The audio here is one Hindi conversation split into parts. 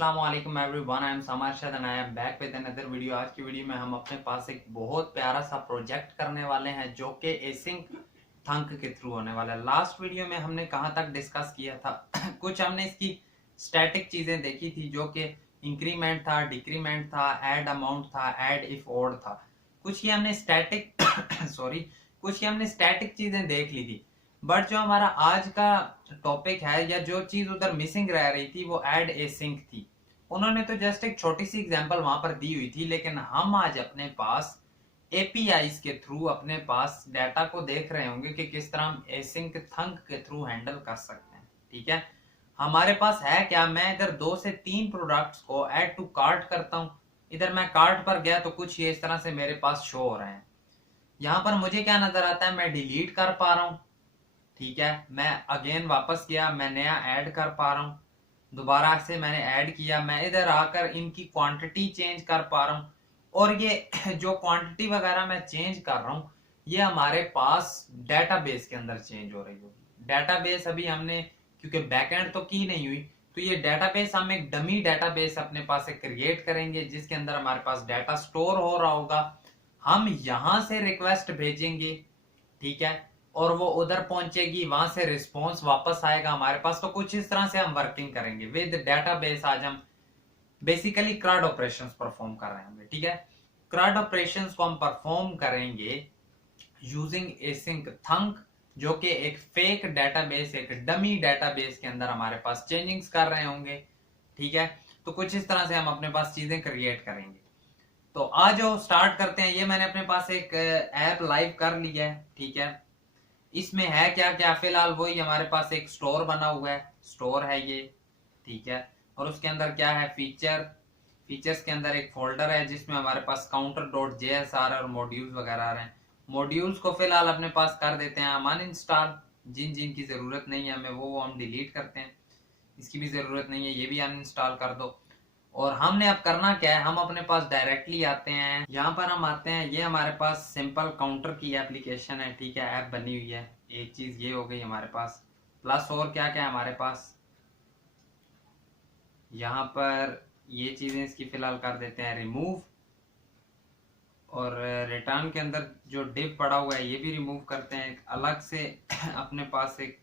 अस्सलामुअलैकुम एवरीवन, आई एम समर शाद and I am back with another video. आज की वीडियो में हम अपने पास एक बहुत प्यारा सा प्रोजेक्ट करने वाले हैं जो कि एसिंक थंक के थ्रू होने वाला है। लास्ट वीडियो में हमने कहां तक डिस्कस किया था कुछ हमने इसकी स्टैटिक चीजें देखी थी जो कि इंक्रीमेंट था, डिक्रीमेंट था, ऐड अमाउंट था, ऐड इफ ओड था। कुछ ही हमने स्टैटिक सॉरी कुछ ही हमने स्टैटिक चीजें देख ली थी। बट जो हमारा आज का टॉपिक है या जो चीज उधर मिसिंग रह रही थी वो ऐड एसिंक थी। उन्होंने तो जस्ट एक छोटी सी एग्जांपल वहां पर दी हुई थी, लेकिन हम आज अपने पास एपीआईज के थ्रू अपने पास डाटा को देख रहे होंगे कि किस तरह हम एसिंक थंक के थ्रू हैंडल कर सकते हैं। ठीक है, हमारे पास है क्या, मैं इधर 2 से 3 प्रोडक्ट्स को ऐड टू कार्ट करता हूं। इधर मैं कार्ट पर गया तो कुछ ये इस तरह से मेरे पास शो हो रहे हैं। यहाँ पर मुझे क्या नजर आता है, मैं डिलीट कर पा रहा हूँ। ठीक है, मैं अगेन वापस गया, मैं नया ऐड कर पा रहा हूँ। दोबारा से मैंने ऐड किया, मैं इधर आकर इनकी क्वांटिटी चेंज कर पा रहा हूँ। और ये जो क्वांटिटी वगैरह मैं चेंज कर रहा हूँ ये हमारे पास डेटाबेस के अंदर चेंज हो रही होगी। डेटाबेस अभी हमने क्योंकि बैकएंड तो की नहीं हुई, तो ये डेटाबेस हम एक डमी डेटाबेस अपने पास से क्रिएट करेंगे जिसके अंदर हमारे पास डाटा स्टोर हो रहा होगा। हम यहां से रिक्वेस्ट भेजेंगे, ठीक है, और वो उधर पहुंचेगी, वहां से रिस्पॉन्स वापस आएगा हमारे पास। तो कुछ इस तरह से हम वर्किंग करेंगे विद डेटाबेस। आज हम बेसिकली क्रड ऑपरेशंस परफॉर्म कर रहे हैं। ठीक है, क्रड ऑपरेशंस को हम परफॉर्म करेंगे यूजिंग एसिंक थंक, जो कि एक फेक डेटाबेस, एक डमी डेटाबेस के अंदर हमारे पास चेंजिंग्स कर रहे होंगे। ठीक है, तो कुछ इस तरह से हम अपने पास चीजें क्रिएट करेंगे। तो आज जो स्टार्ट करते हैं, ये मैंने अपने पास एक ऐप लाइव कर लिया है। ठीक है, इसमें है क्या क्या, फिलहाल वही हमारे पास एक स्टोर बना हुआ है, स्टोर है ये। ठीक है, और उसके अंदर क्या है, फीचर्स के अंदर एक फोल्डर है जिसमें हमारे पास counter.jsr और मॉड्यूल्स वगैरह आ रहे हैं। मॉड्यूल्स को फिलहाल अपने पास कर देते हैं हम अनइंस्टॉल, जिन जिन की जरूरत नहीं है हमें वो हम डिलीट करते हैं। इसकी भी जरूरत नहीं है, ये भी अनइंस्टॉल कर दो। और हमने अब करना क्या है, हम अपने पास डायरेक्टली आते हैं, यहाँ पर हम आते हैं। ये हमारे पास सिंपल काउंटर की एप्लीकेशन है। ठीक है, ऐप बनी हुई है। एक चीज ये हो गई हमारे पास, प्लस और क्या क्या है हमारे पास यहाँ पर। ये चीजें इसकी फिलहाल कर देते हैं रिमूव, और रिटर्न के अंदर जो डिव पड़ा हुआ है ये भी रिमूव करते हैं। एक अलग से अपने पास एक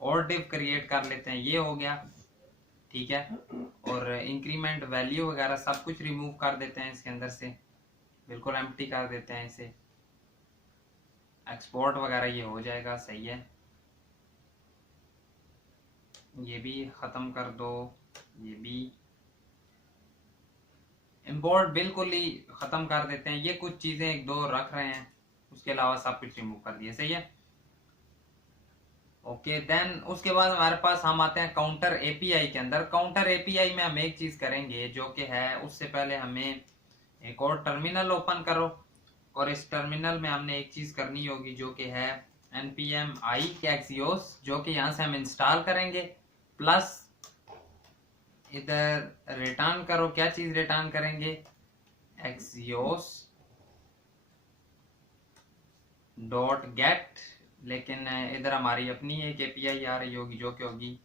और डिव क्रिएट कर लेते हैं, ये हो गया। ठीक है, और इंक्रीमेंट वैल्यू वगैरह सब कुछ रिमूव कर देते हैं इसके अंदर से, बिल्कुल एम्प्टी कर देते हैं इसे। एक्सपोर्ट वगैरह ये हो जाएगा, सही है। ये भी खत्म कर दो, ये भी इंपोर्ट बिल्कुल ही खत्म कर देते हैं। ये कुछ चीजें एक दो रख रहे हैं, उसके अलावा सब कुछ रिमूव कर दिए, सही है। ओके, देन उसके बाद हमारे पास हम आते हैं काउंटर एपीआई के अंदर। काउंटर एपीआई में हम एक चीज करेंगे जो कि है, उससे पहले हमें एक और टर्मिनल ओपन करो, और इस टर्मिनल में हमने एक चीज करनी होगी जो कि है npm i axios, जो कि यहां से हम इंस्टॉल करेंगे। प्लस इधर रिटर्न करो, क्या चीज रिटर्न करेंगे, axios डॉट गेट। लेकिन इधर हमारी अपनी एक एपीआई आ रही होगी जो कि होगी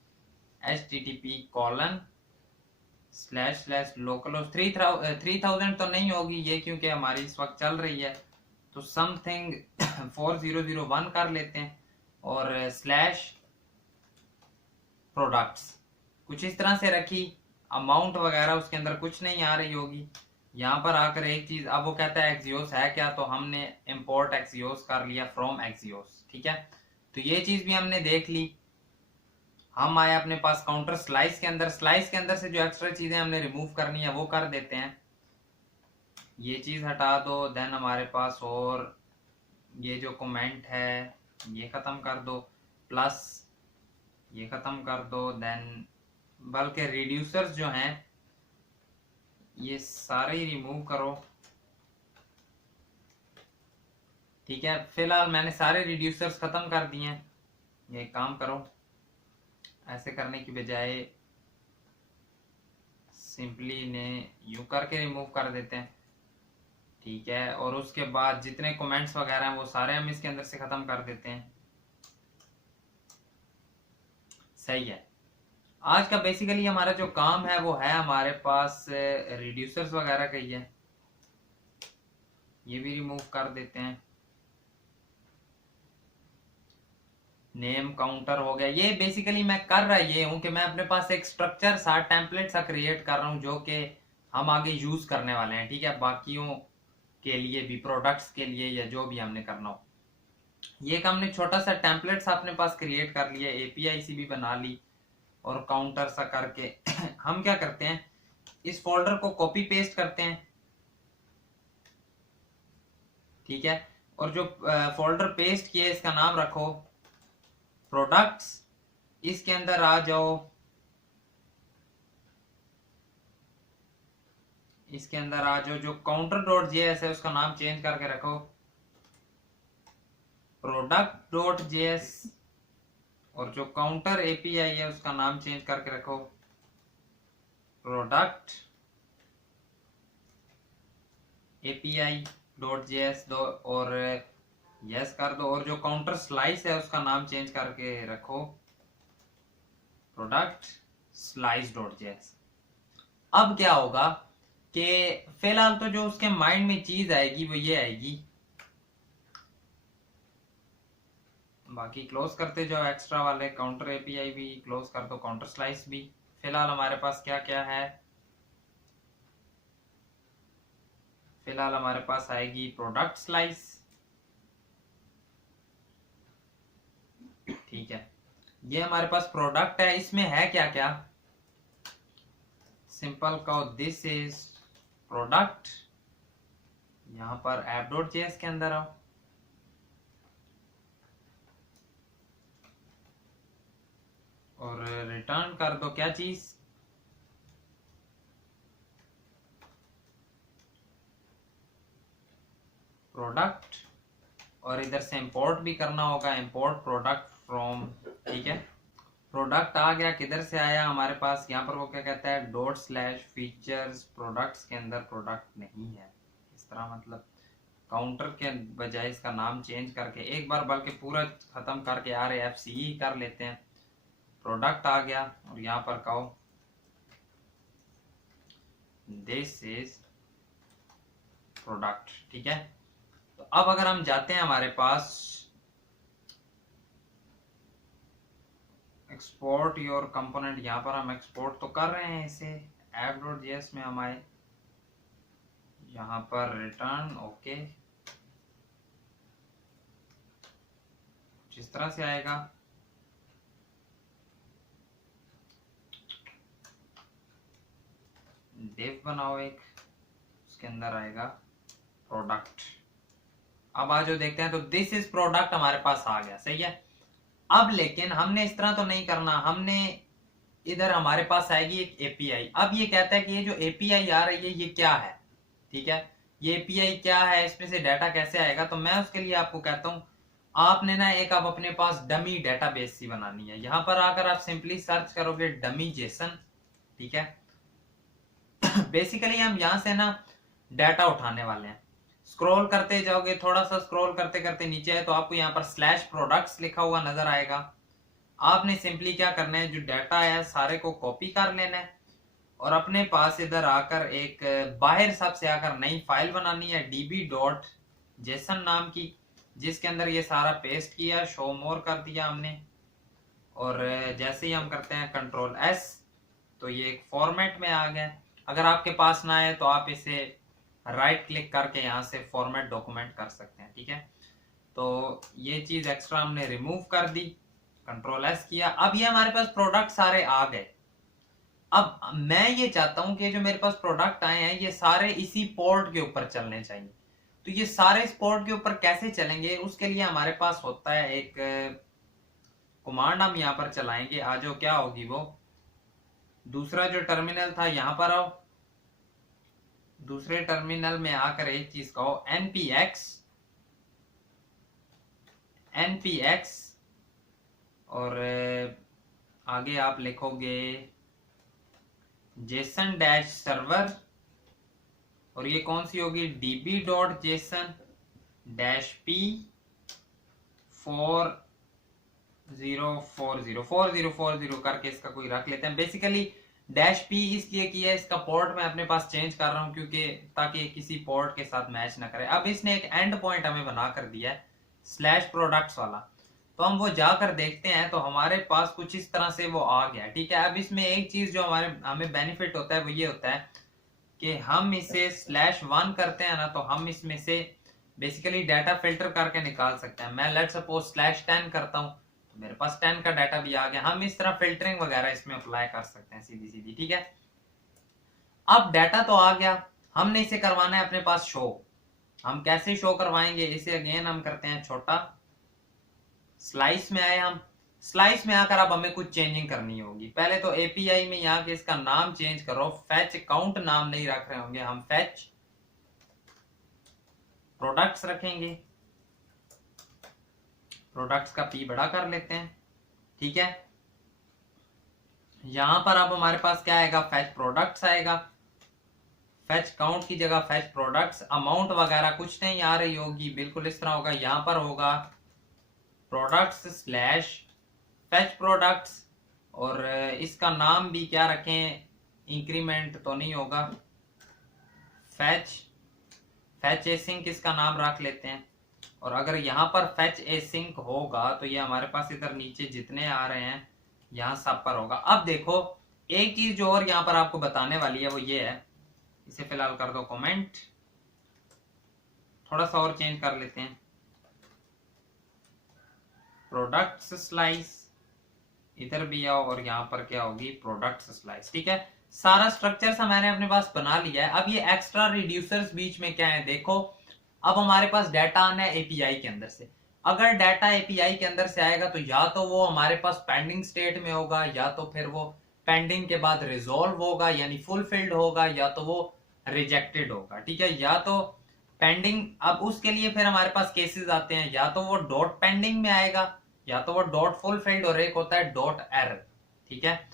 http://localhost 3000 तो नहीं होगी ये, क्योंकि हमारी इस वक्त चल रही है, तो समथिंग 4001 कर लेते हैं, और स्लैश प्रोडक्ट्स कुछ इस तरह से रखी। अमाउंट वगैरह उसके अंदर कुछ नहीं आ रही होगी। यहाँ पर आकर एक चीज, अब वो कहता है एक्सियोस है क्या, तो हमने इंपोर्ट एक्सियोस कर लिया फ्रॉम एक्सियोस। ठीक है, तो ये चीज भी हमने देख ली। हम आए अपने पास काउंटर स्लाइस के अंदर। स्लाइस के अंदर से जो एक्स्ट्रा चीजें हमने रिमूव करनी है वो कर देते हैं। ये चीज हटा दो, देन हमारे पास और ये जो कमेंट है ये खत्म कर दो, प्लस ये खत्म कर दो। देन बल्कि रिड्यूसर्स जो हैं ये सारे ही रिमूव करो। ठीक है, फिलहाल मैंने सारे रिड्यूसर्स खत्म कर दिए हैं। ये काम करो, ऐसे करने की बजाय सिंपली इन्हें यूं करके रिमूव कर देते हैं। ठीक है, और उसके बाद जितने कमेंट्स वगैरह हैं वो सारे हम इसके अंदर से खत्म कर देते हैं, सही है। आज का बेसिकली हमारा जो काम है वो है हमारे पास रिड्यूसर्स वगैरह का ही है। ये भी रिमूव कर देते हैं। नेम काउंटर हो गया। ये बेसिकली मैं कर रहा ये हूं कि मैं अपने पास एक स्ट्रक्चर सा टेम्पलेट सा क्रिएट कर रहा हूं जो कि हम आगे यूज करने वाले हैं। ठीक है, बाकियों के लिए भी, प्रोडक्ट्स के लिए या जो भी हमने करना हो। ये एक हमने छोटा सा टेम्पलेट सा अपने पास क्रिएट कर लिया, एपीआई सी भी बना ली और काउंटर सा करके हम क्या करते हैं, इस फोल्डर को कॉपी पेस्ट करते हैं। ठीक है, और जो फोल्डर पेस्ट किया इसका नाम रखो प्रोडक्ट्स। इसके अंदर आ जाओ, इसके अंदर आ जाओ, जो काउंटर डॉट जेएस है उसका नाम चेंज करके रखो प्रोडक्ट डॉट जेएस, और जो काउंटर एपीआई है उसका नाम चेंज करके रखो प्रोडक्ट एपीआई डॉट जेएस दो और यस कर दो। और जो काउंटर स्लाइस है उसका नाम चेंज करके रखो प्रोडक्ट स्लाइस डॉट जेएस। अब क्या होगा कि फिलहाल तो जो उसके माइंड में चीज आएगी वो ये आएगी, बाकी क्लोज करते जाओ, एक्स्ट्रा वाले काउंटर एपीआई भी क्लोज कर दो, काउंटर स्लाइस भी। फिलहाल हमारे पास क्या क्या है, फिलहाल हमारे पास आएगी प्रोडक्ट स्लाइस। ठीक है, ये हमारे पास प्रोडक्ट है। इसमें है क्या क्या, सिंपल कहो दिस इज प्रोडक्ट। यहां पर ऐप डॉट जेएस के अंदर आओ और रिटर्न कर दो क्या चीज, प्रोडक्ट। और इधर से इंपोर्ट भी करना होगा, इंपोर्ट प्रोडक्ट फ्रॉम। ठीक है, प्रोडक्ट आ गया, किधर से आया हमारे पास, यहाँ पर वो क्या कहता है डॉट स्लैश फीचर्स प्रोडक्ट्स के अंदर प्रोडक्ट नहीं है। इस तरह मतलब काउंटर के बजाय इसका नाम चेंज करके एक बार बल्कि पूरा खत्म करके RAFCE कर लेते हैं। प्रोडक्ट आ गया और यहाँ पर कहो दिस इज प्रोडक्ट। ठीक है, तो अब अगर हम जाते हैं हमारे पास एक्सपोर्ट योर कंपोनेंट, यहां पर हम एक्सपोर्ट तो कर रहे हैं इसे, app.js में हम आए, यहां पर रिटर्न ओके, जिस तरह से आएगा। डिव बनाओ एक, उसके अंदर आएगा प्रोडक्ट। अब आज जो देखते हैं तो दिस इज प्रोडक्ट हमारे पास आ गया, सही है। अब लेकिन हमने इस तरह तो नहीं करना, हमने इधर हमारे पास आएगी एक एपीआई। अब ये कहता है कि ये जो एपीआई आ रही है ये क्या है। ठीक है, ये एपीआई क्या है, इसमें से डाटा कैसे आएगा, तो मैं उसके लिए आपको कहता हूं आपने ना एक आप अपने पास डमी डेटाबेस सी बनानी है। यहां पर आकर आप सिंपली सर्च करोगे डमी जेसन। ठीक है, बेसिकली हम यहां से ना डाटा उठाने वाले हैं। स्क्रॉल करते जाओगे, थोड़ा सा स्क्रॉल करते करते नीचे है तो आपको यहाँ पर स्लैश प्रोडक्ट्स लिखा हुआ नजर आएगा। आपने सिंपली क्या करना है, जो डाटा है सारे को कॉपी कर लेना है और अपने पास इधर आकर एक बाहर सबसे आकर नई फाइल बनानी है db.json नाम की, जिसके अंदर ये सारा पेस्ट किया, शो मोर कर दिया हमने। और जैसे ही हम करते हैं Ctrl+S तो ये एक फॉर्मेट में आ गया। अगर आपके पास ना है तो आप इसे राइट क्लिक करके यहाँ से फॉर्मेट डॉक्यूमेंट कर सकते हैं। ठीक है, तो ये चीज एक्स्ट्रा हमने रिमूव कर दी, Ctrl+S किया। अब ये हमारे पास प्रोडक्ट सारे आ गए। अब मैं ये चाहता हूं कि जो मेरे पास प्रोडक्ट आए हैं ये सारे इसी पोर्ट के ऊपर चलने चाहिए। तो ये सारे इस पोर्ट के ऊपर कैसे चलेंगे, उसके लिए हमारे पास होता है एक कमांड, हम यहाँ पर चलाएंगे। आज जो क्या होगी वो, दूसरा जो टर्मिनल था यहाँ पर आओ, दूसरे टर्मिनल में आकर एक चीज कहो npx और आगे आप लिखोगे जेसन डैश सर्वर, और ये कौन सी होगी db.json -p फॉर 404040 करके इसका कोई रख लेते हैं। बेसिकली डैश पी इसलिए किया है, इसका पोर्ट मैं अपने पास चेंज कर रहा हूं क्योंकि ताकि किसी पोर्ट के साथ मैच ना करे। अब इसने एक एंड पॉइंट हमें बना कर दिया है स्लैश प्रोडक्ट्स वाला, तो हम वो जाकर देखते हैं तो हमारे पास कुछ इस तरह से वो आ गया। ठीक है, अब इसमें एक चीज जो हमें बेनिफिट होता है वो ये होता है कि हम इसे /1 करते हैं ना, तो हम इसमें से बेसिकली डाटा फिल्टर करके निकाल सकते हैं। मैं लेट्स सपोज /10 करता हूं तो मेरे पास 10 का डाटा भी आ गया। हम इस तरह फिल्टरिंग वगैरह इसमें अप्लाई कर सकते हैं सीधी सीधी। ठीक है, अब डाटा तो आ गया, हमने इसे करवाना है अपने पास शो। हम कैसे शो करवाएंगे इसे? अगेन हम करते हैं छोटा, स्लाइस में आए हम। स्लाइस में आकर अब हमें कुछ चेंजिंग करनी होगी। पहले तो एपीआई में यहाँ के इसका नाम चेंज करो, फैच काउंट नाम नहीं रख रहे होंगे, हम फैच प्रोडक्ट्स रखेंगे। प्रोडक्ट्स का पी बड़ा कर लेते हैं। ठीक है, यहां पर अब हमारे पास क्या आएगा? फैच प्रोडक्ट्स आएगा। फैच काउंट की जगह फैच प्रोडक्ट्स। अमाउंट वगैरह कुछ नहीं आ रही होगी, बिल्कुल इस तरह होगा। यहां पर होगा प्रोडक्ट्स स्लैश फैच प्रोडक्ट्स, और इसका नाम भी क्या रखें? इंक्रीमेंट तो नहीं होगा, फैच एसिंक इसका नाम रख लेते हैं। और अगर यहाँ पर फैच एसिंक होगा तो ये हमारे पास इधर नीचे जितने आ रहे हैं यहाँ सब पर होगा। अब देखो एक चीज जो और यहाँ पर आपको बताने वाली है वो ये है, इसे फिलहाल कर दो कमेंट, थोड़ा सा और चेंज कर लेते हैं। प्रोडक्ट्स स्लाइस इधर भी आओ और यहाँ पर क्या होगी? Products slice. ठीक है, सारा स्ट्रक्चर सा मैंने अपने पास बना लिया है। अब ये एक्स्ट्रा रिड्यूसर्स बीच में क्या है देखो। अब हमारे पास डाटा आना है एपीआई के अंदर से। अगर डाटा एपीआई के अंदर से आएगा तो या तो वो हमारे पास पेंडिंग स्टेट में होगा, या तो फिर वो पेंडिंग के बाद रिजोल्व होगा यानी फुलफिल्ड होगा, या तो वो रिजेक्टेड होगा। ठीक है, या तो पेंडिंग। अब उसके लिए फिर हमारे पास केसेस आते हैं, या तो वो डॉट पेंडिंग में आएगा, या तो वो डॉट फुलफिल्ड, और एक होता है डॉट एरर। ठीक है,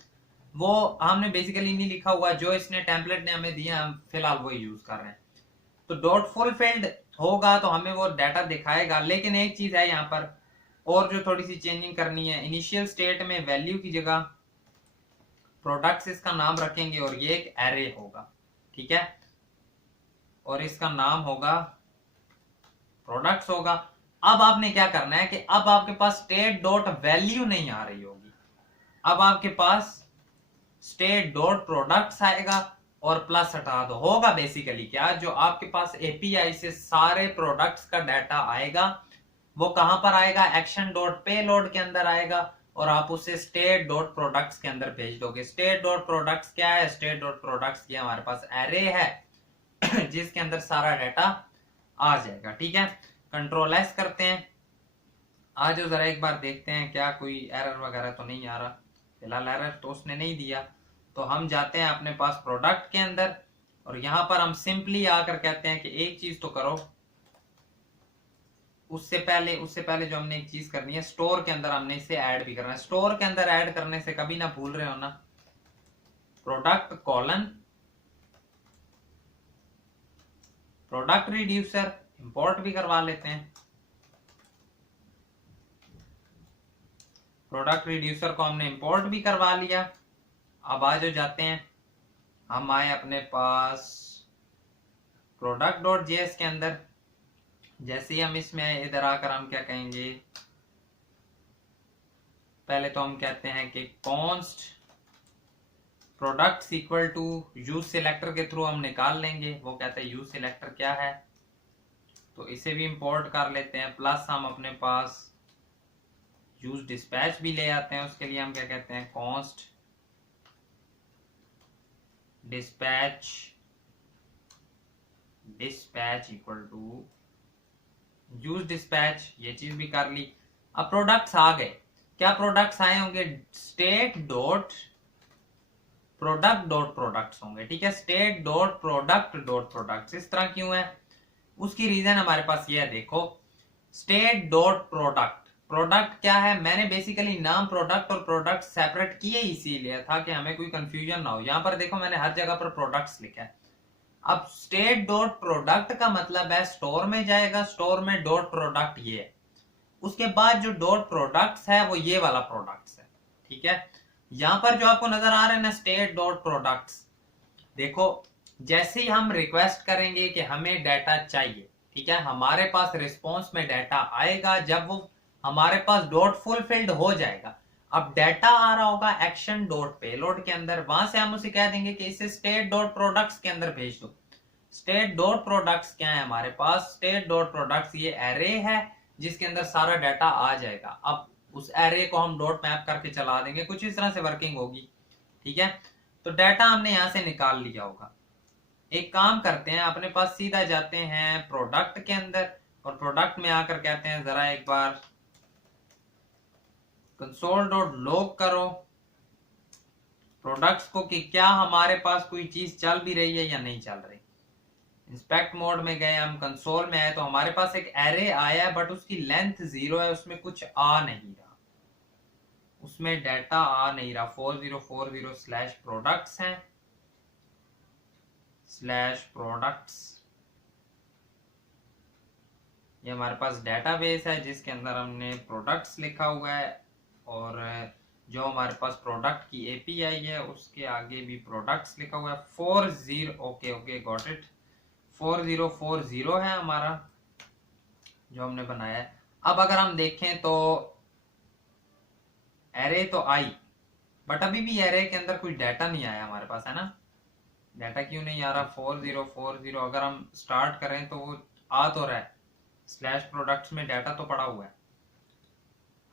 वो हमने बेसिकली नहीं लिखा हुआ, जो इसने टेम्पलेट ने हमें दिया हम फिलहाल वो यूज कर रहे हैं। तो डॉट फुलफिल्ड होगा तो हमें वो डाटा दिखाएगा। लेकिन एक चीज है यहाँ पर और जो थोड़ी सी चेंजिंग करनी है, इनिशियल स्टेट में वैल्यू की जगह प्रोडक्ट्स इसका नाम रखेंगे और ये एक एरे होगा। ठीक है, और इसका नाम होगा प्रोडक्ट्स होगा। अब आपने क्या करना है कि अब आपके पास स्टेट डॉट वैल्यू नहीं आ रही होगी, अब आपके पास स्टेट डॉट प्रोडक्ट्स आएगा और प्लस हटा दो। होगा बेसिकली क्या, जो आपके पास एपीआई से सारे प्रोडक्ट्स का डाटा आएगा वो कहां पर आएगा? एक्शन डॉट पेलोड के अंदर आएगा, और आप उसे स्टेट डॉट प्रोडक्ट्स के अंदर भेज दोगे। स्टेट डॉट प्रोडक्ट्स क्या है? स्टेट डॉट प्रोडक्ट्स ये हमारे पास एरे है जिसके अंदर सारा डाटा आ जाएगा। ठीक है, कंट्रोल एस करते हैं। आज जरा एक बार देखते हैं क्या कोई एरर वगैरह तो नहीं आ रहा। फिलहाल एरर तो उसने नहीं दिया, तो हम जाते हैं अपने पास प्रोडक्ट के अंदर और यहां पर हम सिंपली आकर कहते हैं कि एक चीज तो करो। उससे पहले जो हमने एक चीज करनी है, स्टोर के अंदर हमने इसे ऐड भी करना है। स्टोर के अंदर ऐड करने से कभी ना भूल रहे हो ना, product colon product reducer import भी करवा लेते हैं। प्रोडक्ट रिड्यूसर को हमने इंपोर्ट भी करवा लिया। अब आज जो जाते हैं, हम आए अपने पास प्रोडक्ट डॉट जेएस के अंदर। जैसे ही हम इसमें आए, इधर आकर हम क्या कहेंगे? पहले तो हम कहते हैं कि const products equal to use selector के थ्रू हम निकाल लेंगे। वो कहते हैं यूज सिलेक्टर क्या है, तो इसे भी इंपोर्ट कर लेते हैं। प्लस हम अपने पास यूज डिस्पैच भी ले आते हैं। उसके लिए हम क्या कहते हैं? Const dispatch equal to use dispatch. ये चीज भी कर ली। अब प्रोडक्ट्स आ गए। क्या प्रोडक्ट्स आए होंगे? State dot product dot products होंगे। ठीक है, state dot product dot products. इस तरह क्यों है? उसकी रीजन हमारे पास ये है, देखो स्टेट डॉट प्रोडक्ट क्या है? मैंने बेसिकली नाम प्रोडक्ट और प्रोडक्ट सेपरेट किए इसीलिए था कि हमें कोई कंफ्यूजन ना हो। यहां पर देखो मैंने हर जगह पर प्रोडक्ट्स लिखा है। अब स्टेट डॉट प्रोडक्ट का मतलब है स्टोर में जाएगा, स्टोर में डॉट प्रोडक्ट ये है। उसके बाद जो डॉट प्रोडक्ट्स है वो ये वाला प्रोडक्ट्स है, ठीक है। यहां पर जो आपको नजर आ रहा है ना स्टेट डॉट प्रोडक्ट्स, देखो जैसे ही हम रिक्वेस्ट करेंगे कि हमें डाटा चाहिए, ठीक है, हमारे पास रिस्पॉन्स में डाटा आएगा जब वो हमारे पास डॉट फुलफिल्ड हो जाएगा। अब डाटा आ रहा होगा एक्शन डॉट पेलोड के अंदर, वहां से हम उसे कह देंगे कि इसे स्टेट डॉट प्रोडक्ट्स के अंदर भेज दो। स्टेट डॉट प्रोडक्ट्स क्या है हमारे पास? स्टेट डॉट प्रोडक्ट्स ये एरे है जिसके अंदर सारा डाटा आ जाएगा। अब उस एरे को हम डॉट मैप करके चला देंगे, कुछ इस तरह से वर्किंग होगी, ठीक है। तो डाटा हमने यहां से निकाल लिया होगा। एक काम करते हैं, अपने पास सीधा जाते हैं प्रोडक्ट के अंदर और प्रोडक्ट में आकर कहते हैं जरा एक बार कंसोल डॉट लॉग करो प्रोडक्ट्स को कि क्या हमारे पास कोई चीज चल भी रही है या नहीं चल रही। इंस्पेक्ट मोड में गए, हम कंसोल में आए तो हमारे पास एक एरे आया है बट उसकी लेंथ 0 है, उसमें कुछ आ नहीं रहा, उसमें डाटा आ नहीं रहा। 4040 स्लैश प्रोडक्ट्स हैं, स्लैश प्रोडक्ट्स, ये हमारे पास डेटाबेस है जिसके अंदर हमने प्रोडक्ट्स लिखा हुआ है और जो हमारे पास प्रोडक्ट की एपीआई है उसके आगे भी प्रोडक्ट्स लिखा हुआ है। 40 ओके गॉट इट, 4040 है हमारा जो हमने बनाया है। अब अगर हम देखें तो एरे तो आई बट अभी भी एरे के अंदर कोई डाटा नहीं आया हमारे पास, है ना। डाटा क्यों नहीं आ रहा? 4040 अगर हम स्टार्ट करें तो वो आ तो रहा है, स्लैश प्रोडक्ट्स में डाटा तो पड़ा हुआ है।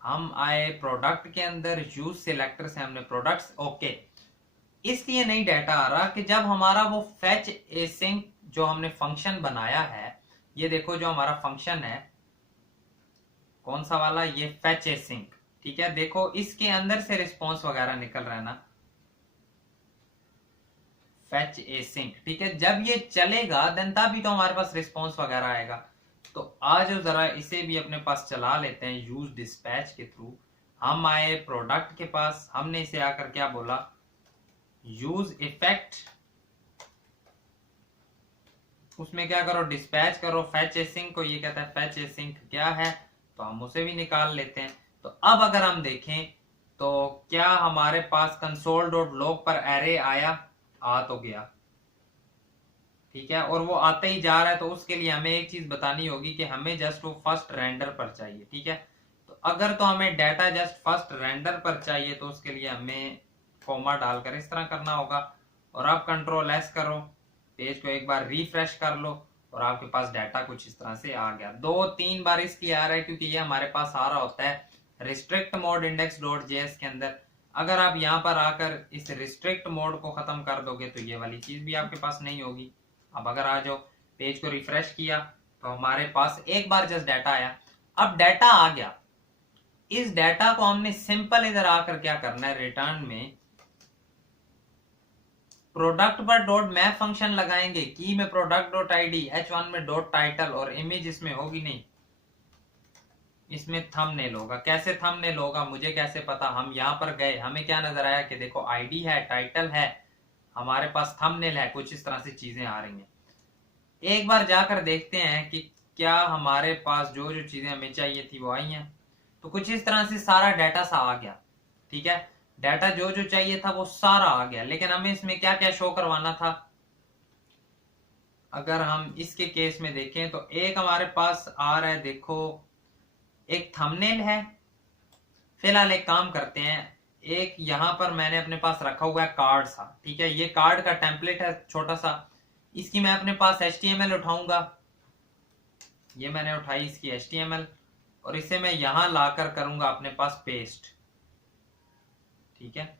हम आए प्रोडक्ट के अंदर, यूज सिलेक्टर से हमने प्रोडक्ट्स, ओके, इसलिए नहीं डाटा आ रहा कि जब हमारा वो फेच एसिंक जो हमने फंक्शन बनाया है, ये देखो जो हमारा फंक्शन है कौन सा वाला, ये फेच एसिंक, ठीक है। देखो इसके अंदर से रिस्पॉन्स वगैरह निकल रहा है ना, फेच एसिंक, ठीक है। जब ये चलेगा देन तभी तो हमारे पास रिस्पॉन्स वगैरह आएगा। तो आज जरा इसे भी अपने पास चला लेते हैं यूज डिस्पैच के थ्रू। हम आए प्रोडक्ट के पास, हमने इसे आकर क्या बोला, यूज इफेक्ट, उसमें क्या करो, डिस्पैच करो फेच एसिंक को। ये कहता है फेच एसिंक क्या है, तो हम उसे भी निकाल लेते हैं। तो अब अगर हम देखें तो क्या हमारे पास कंसोल डॉट लॉग पर एरे आया? आ तो गया, ठीक है, और वो आते ही जा रहा है। तो उसके लिए हमें एक चीज बतानी होगी कि हमें जस्ट वो फर्स्ट रेंडर पर चाहिए, ठीक है। तो अगर तो हमें डाटा जस्ट फर्स्ट रेंडर पर चाहिए तो उसके लिए हमें कॉमा डालकर इस तरह करना होगा और आप कंट्रोल एस करो, पेज को एक बार रिफ्रेश कर लो और आपके पास डाटा कुछ इस तरह से आ गया। 2-3 बार इसलिए आ रहा है क्योंकि ये हमारे पास आ रहा होता है restrict mode index dot JS के अंदर। अगर आप यहाँ पर आकर इस रिस्ट्रिक्ट मोड को खत्म कर दोगे तो ये वाली चीज भी आपके पास नहीं होगी। अब अगर आ जाओ, पेज को रिफ्रेश किया तो हमारे पास एक बार जस्ट डाटा आया। अब डाटा आ गया, इस डाटा को हमने सिंपल इधर आकर क्या करना है, रिटर्न में प्रोडक्ट पर डॉट मैप फंक्शन लगाएंगे, की में प्रोडक्ट डॉट आईडी, h1 में डॉट टाइटल और इमेज इसमें होगी नहीं, इसमें थंबनेल होगा। कैसे थंबनेल होगा मुझे कैसे पता? हम यहां पर गए, हमें क्या नजर आया कि देखो आईडी है, टाइटल है, हमारे पास थंबनेल है, कुछ इस तरह से चीजें आ रही हैं। एक बार जाकर देखते हैं कि क्या हमारे पास जो जो चीजें हमें चाहिए थी वो आई हैं। तो कुछ इस तरह से सारा डाटा सा आ गया, ठीक है। डाटा जो जो चाहिए था वो सारा आ गया, लेकिन हमें इसमें क्या क्या शो करवाना था। अगर हम इसके केस में देखें तो एक हमारे पास आ रहा है, देखो एक थंबनेल है। फिलहाल एक काम करते हैं, एक यहां पर मैंने अपने पास रखा हुआ है कार्ड सा, ठीक है, ये कार्ड का टेम्पलेट है छोटा सा, इसकी मैं अपने पास HTML उठाऊंगा। ये मैंने उठाई इसकी HTML और इसे मैं यहां लाकर करूंगा अपने पास पेस्ट, ठीक है,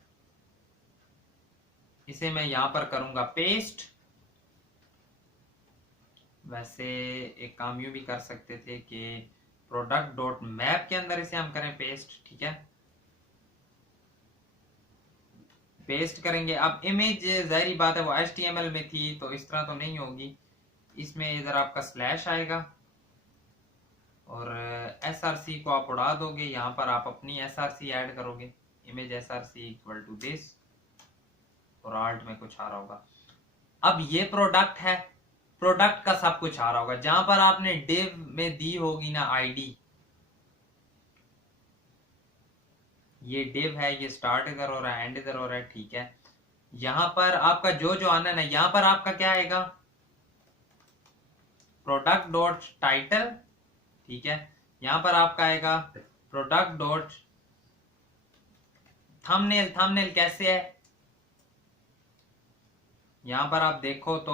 इसे मैं यहां पर करूंगा पेस्ट। वैसे एक काम यूं भी कर सकते थे कि प्रोडक्ट डॉट मैप के अंदर इसे हम करें पेस्ट, ठीक है, पेस्ट करेंगे। अब इमेज जाहिर बात है वो HTML में थी तो इस तरह तो नहीं होगी, इसमें इधर आपका स्लैश आएगा और SRC को आप उड़ा दोगे, यहाँ पर आप अपनी SRC ऐड करोगे, image SRC equal to this और आल्ट में कुछ आ रहा होगा। अब ये प्रोडक्ट है, प्रोडक्ट का सब कुछ आ रहा होगा। जहां पर आपने डिव में दी होगी ना आईडी, ये div है, ये start इधर हो रहा है, end इधर हो रहा है, ठीक है। यहाँ पर आपका जो जो आना है, यहाँ पर आपका क्या आएगा, प्रोडक्ट डॉट टाइटल, ठीक है। यहाँ पर आपका आएगा प्रोडक्ट डॉट थंबनेल। थंबनेल कैसे है, यहाँ पर आप देखो तो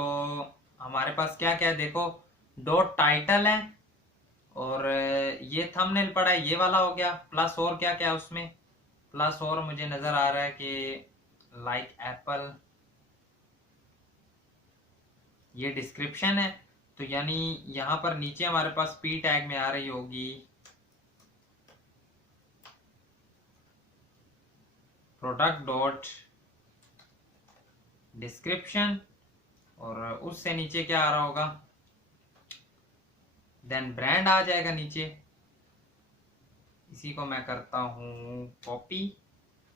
हमारे पास क्या क्या है, देखो डॉट टाइटल है और ये थंबनेल पड़ा है, ये वाला हो गया, प्लस और क्या क्या उसमें, प्लस और मुझे नजर आ रहा है कि लाइक एप्पल, ये डिस्क्रिप्शन है। तो यानी यहां पर नीचे हमारे पास पी टैग में आ रही होगी प्रोडक्ट डॉट डिस्क्रिप्शन और उससे नीचे क्या आ रहा होगा, देन ब्रांड आ जाएगा नीचे। इसी को मैं करता हूं कॉपी,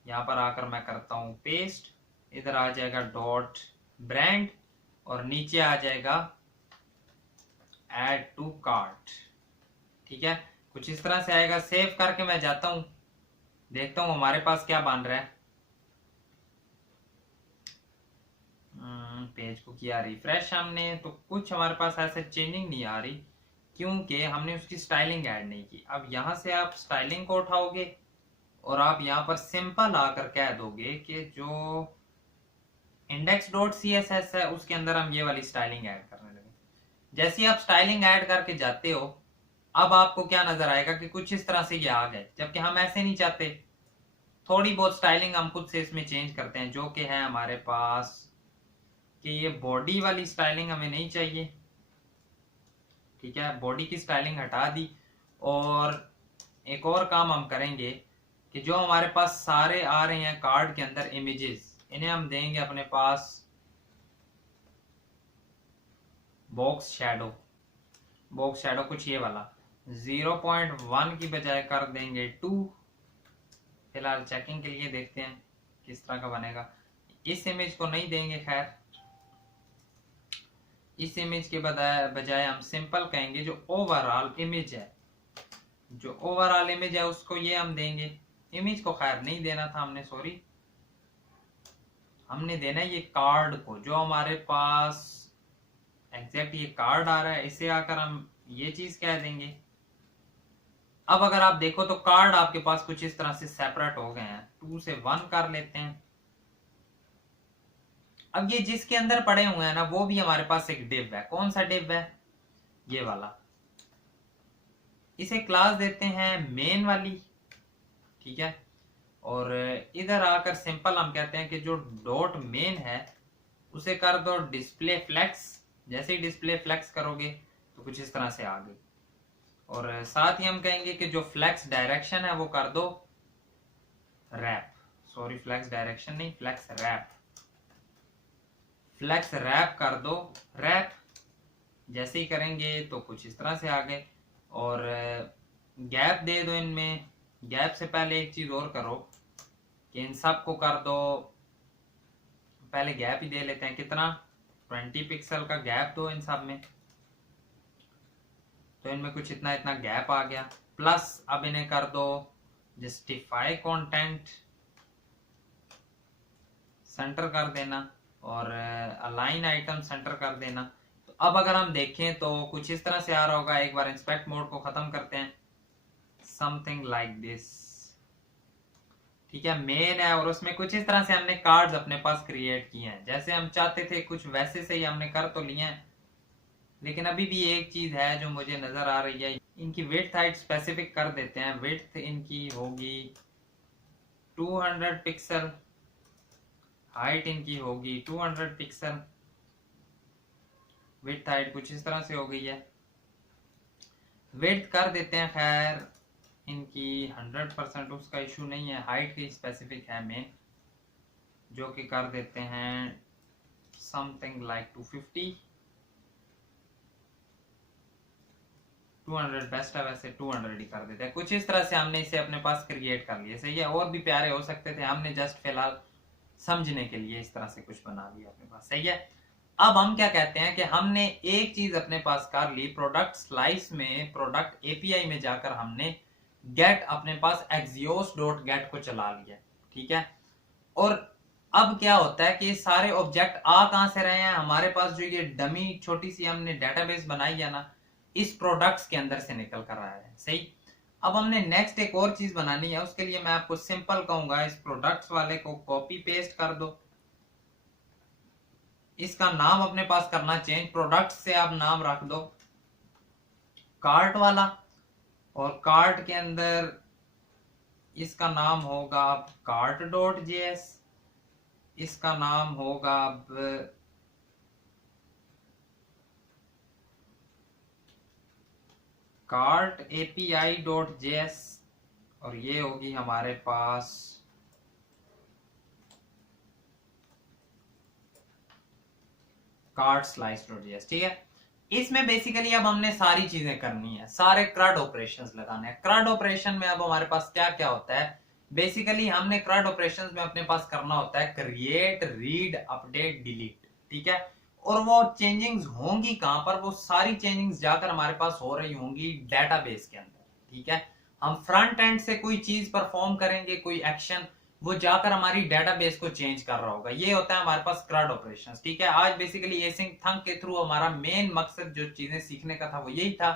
यहां पर आकर मैं करता हूं पेस्ट, इधर आ जाएगा डॉट ब्रांड और नीचे आ जाएगा ऐड टू कार्ट, ठीक है। कुछ इस तरह से आएगा। सेव करके मैं जाता हूं, देखता हूं हमारे पास क्या बन रहा है। पेज को किया रिफ्रेश हमने, तो कुछ हमारे पास ऐसे चेंजिंग नहीं आ रही क्योंकि हमने उसकी स्टाइलिंग ऐड नहीं की। अब यहां से आप स्टाइलिंग को उठाओगे और आप यहां पर सिंपल आकर कह दोगे कि जो index.css है उसके अंदर हम ये वाली स्टाइलिंग ऐड करने लगे। जैसे ही आप स्टाइलिंग ऐड करके जाते हो, अब आपको क्या नजर आएगा कि कुछ इस तरह से ये आ गए, जबकि हम ऐसे नहीं चाहते। थोड़ी बहुत स्टाइलिंग हम खुद से इसमें चेंज करते हैं, जो कि है हमारे पास कि ये बॉडी वाली स्टाइलिंग हमें नहीं चाहिए, ठीक है। बॉडी की स्टाइलिंग हटा दी और एक और काम हम करेंगे कि जो हमारे पास सारे आ रहे हैं कार्ड के अंदर इमेजेस, इन्हें हम देंगे अपने पास बॉक्स शैडो। बॉक्स शैडो कुछ ये वाला 0.1 की बजाय कर देंगे 2। फिलहाल चेकिंग के लिए देखते हैं किस तरह का बनेगा। इस इमेज को नहीं देंगे, खैर इस इमेज के बजाय हम सिंपल कहेंगे जो ओवरऑल इमेज है, जो ओवरऑल इमेज है उसको ये हम देंगे। इमेज को खैर नहीं देना था हमने, सॉरी, हमने देना है ये कार्ड को, जो हमारे पास एग्जैक्ट ये कार्ड आ रहा है, इसे आकर हम ये चीज कह देंगे। अब अगर आप देखो तो कार्ड आपके पास कुछ इस तरह से सेपरेट हो गए हैं, 2 से 1 कर लेते हैं। अब ये जिसके अंदर पड़े हुए हैं ना, वो भी हमारे पास एक डिव है। कौन सा डिव है, ये वाला। इसे क्लास देते हैं मेन वाली, ठीक है। और इधर आकर सिंपल हम कहते हैं कि जो डॉट मेन है उसे कर दो डिस्प्ले फ्लेक्स। जैसे ही डिस्प्ले फ्लेक्स करोगे तो कुछ इस तरह से आ गई। और साथ ही हम कहेंगे कि जो फ्लेक्स डायरेक्शन है वो कर दो रैप, सॉरी फ्लेक्स डायरेक्शन नहीं, फ्लेक्स रैप। फ्लेक्स रैप कर दो रैप। जैसे ही करेंगे तो कुछ इस तरह से आ गए। और गैप दे दो इनमें। गैप से पहले एक चीज और करो कि इन सब को कर दो, पहले गैप ही दे लेते हैं, कितना 20 पिक्सल का गैप दो इन सब में। तो इनमें कुछ इतना इतना गैप आ गया। प्लस अब इन्हें कर दो जस्टिफाई कंटेंट, सेंटर कर देना और अलाइन आइटम सेंटर कर देना। तो अब अगर हम देखें तो कुछ इस तरह से आ रहा होगा। एक बार इंस्पेक्ट मोड को खत्म करते हैं, समथिंग लाइक दिस, ठीक है। मेन है और उसमें कुछ इस तरह से हमने कार्ड्स अपने पास क्रिएट किए हैं, जैसे हम चाहते थे कुछ वैसे से ही हमने कर तो लिए हैं। लेकिन अभी भी एक चीज है जो मुझे नजर आ रही है, इनकी विड्थ हाइट स्पेसिफिक कर देते हैं। विड्थ इनकी होगी 200 पिक्सल, हाइट इनकी होगी 200 पिक्सल, विड्थ हाइट कुछ इस तरह से हो गई है। विड्थ कर देते हैं खैर इनकी 100%, उसका इशू नहीं है। हाइट की स्पेसिफिक है मेन, जो कि कर देते हैं समथिंग लाइक 250। 200 बेस्ट है वैसे, 200 ही कर देते हैं। कुछ इस तरह से हमने इसे अपने पास क्रिएट कर लिया, सही है। और भी प्यारे हो सकते थे, हमने जस्ट फिलहाल समझने के लिए इस तरह से कुछ बना लिया अपने पास, सही है। अब हम क्या कहते हैं कि हमने एक चीज अपने पास कर ली, प्रोडक्ट स्लाइस में, प्रोडक्ट एपीआई में जाकर हमने गेट अपने पास एक्सियोस डॉट गेट को चला लिया, ठीक है। और अब क्या होता है कि सारे ऑब्जेक्ट आ कहां से रहे हैं, हमारे पास जो ये डमी छोटी सी हमने डेटाबेस बनाई है ना, इस प्रोडक्ट्स के अंदर से निकल कर आया है, सही। अब हमने नेक्स्ट एक और चीज बनानी है, उसके लिए मैं आपको सिंपल कहूंगा, इस प्रोडक्ट्स वाले को कॉपी पेस्ट कर दो, इसका नाम अपने पास करना चेंज, प्रोडक्ट्स से आप नाम रख दो कार्ट वाला, और कार्ट के अंदर इसका नाम होगा कार्ट डॉट जेएस, इसका नाम होगा अब कार्ट एपीआई डॉट जेएस, और ये होगी हमारे पास कार्ट स्लाइस डॉट जेएस, ठीक है। इसमें बेसिकली अब हमने सारी चीजें करनी है, सारे CRUD ऑपरेशंस लगाने हैं। CRUD ऑपरेशन में अब हमारे पास क्या क्या होता है, बेसिकली हमने CRUD ऑपरेशंस में अपने पास करना होता है क्रिएट, रीड, अपडेट, डिलीट, ठीक है। और वो चेंजिंग्स होंगी कहां पर, वो सारी चेंजिंग्स जाकर हमारे पास हो रही होंगी डेटाबेस के अंदर, ठीक है। हम फ्रंट एंड से कोई चीज परफॉर्म करेंगे, कोई एक्शन, वो जाकर हमारी डेटाबेस को चेंज कर रहा होगा, ये होता है हमारे पास CRUD ऑपरेशंस, ठीक है। आज बेसिकली एसिंक थंक के थ्रू हमारा मेन मकसद जो चीजें सीखने का था वो यही था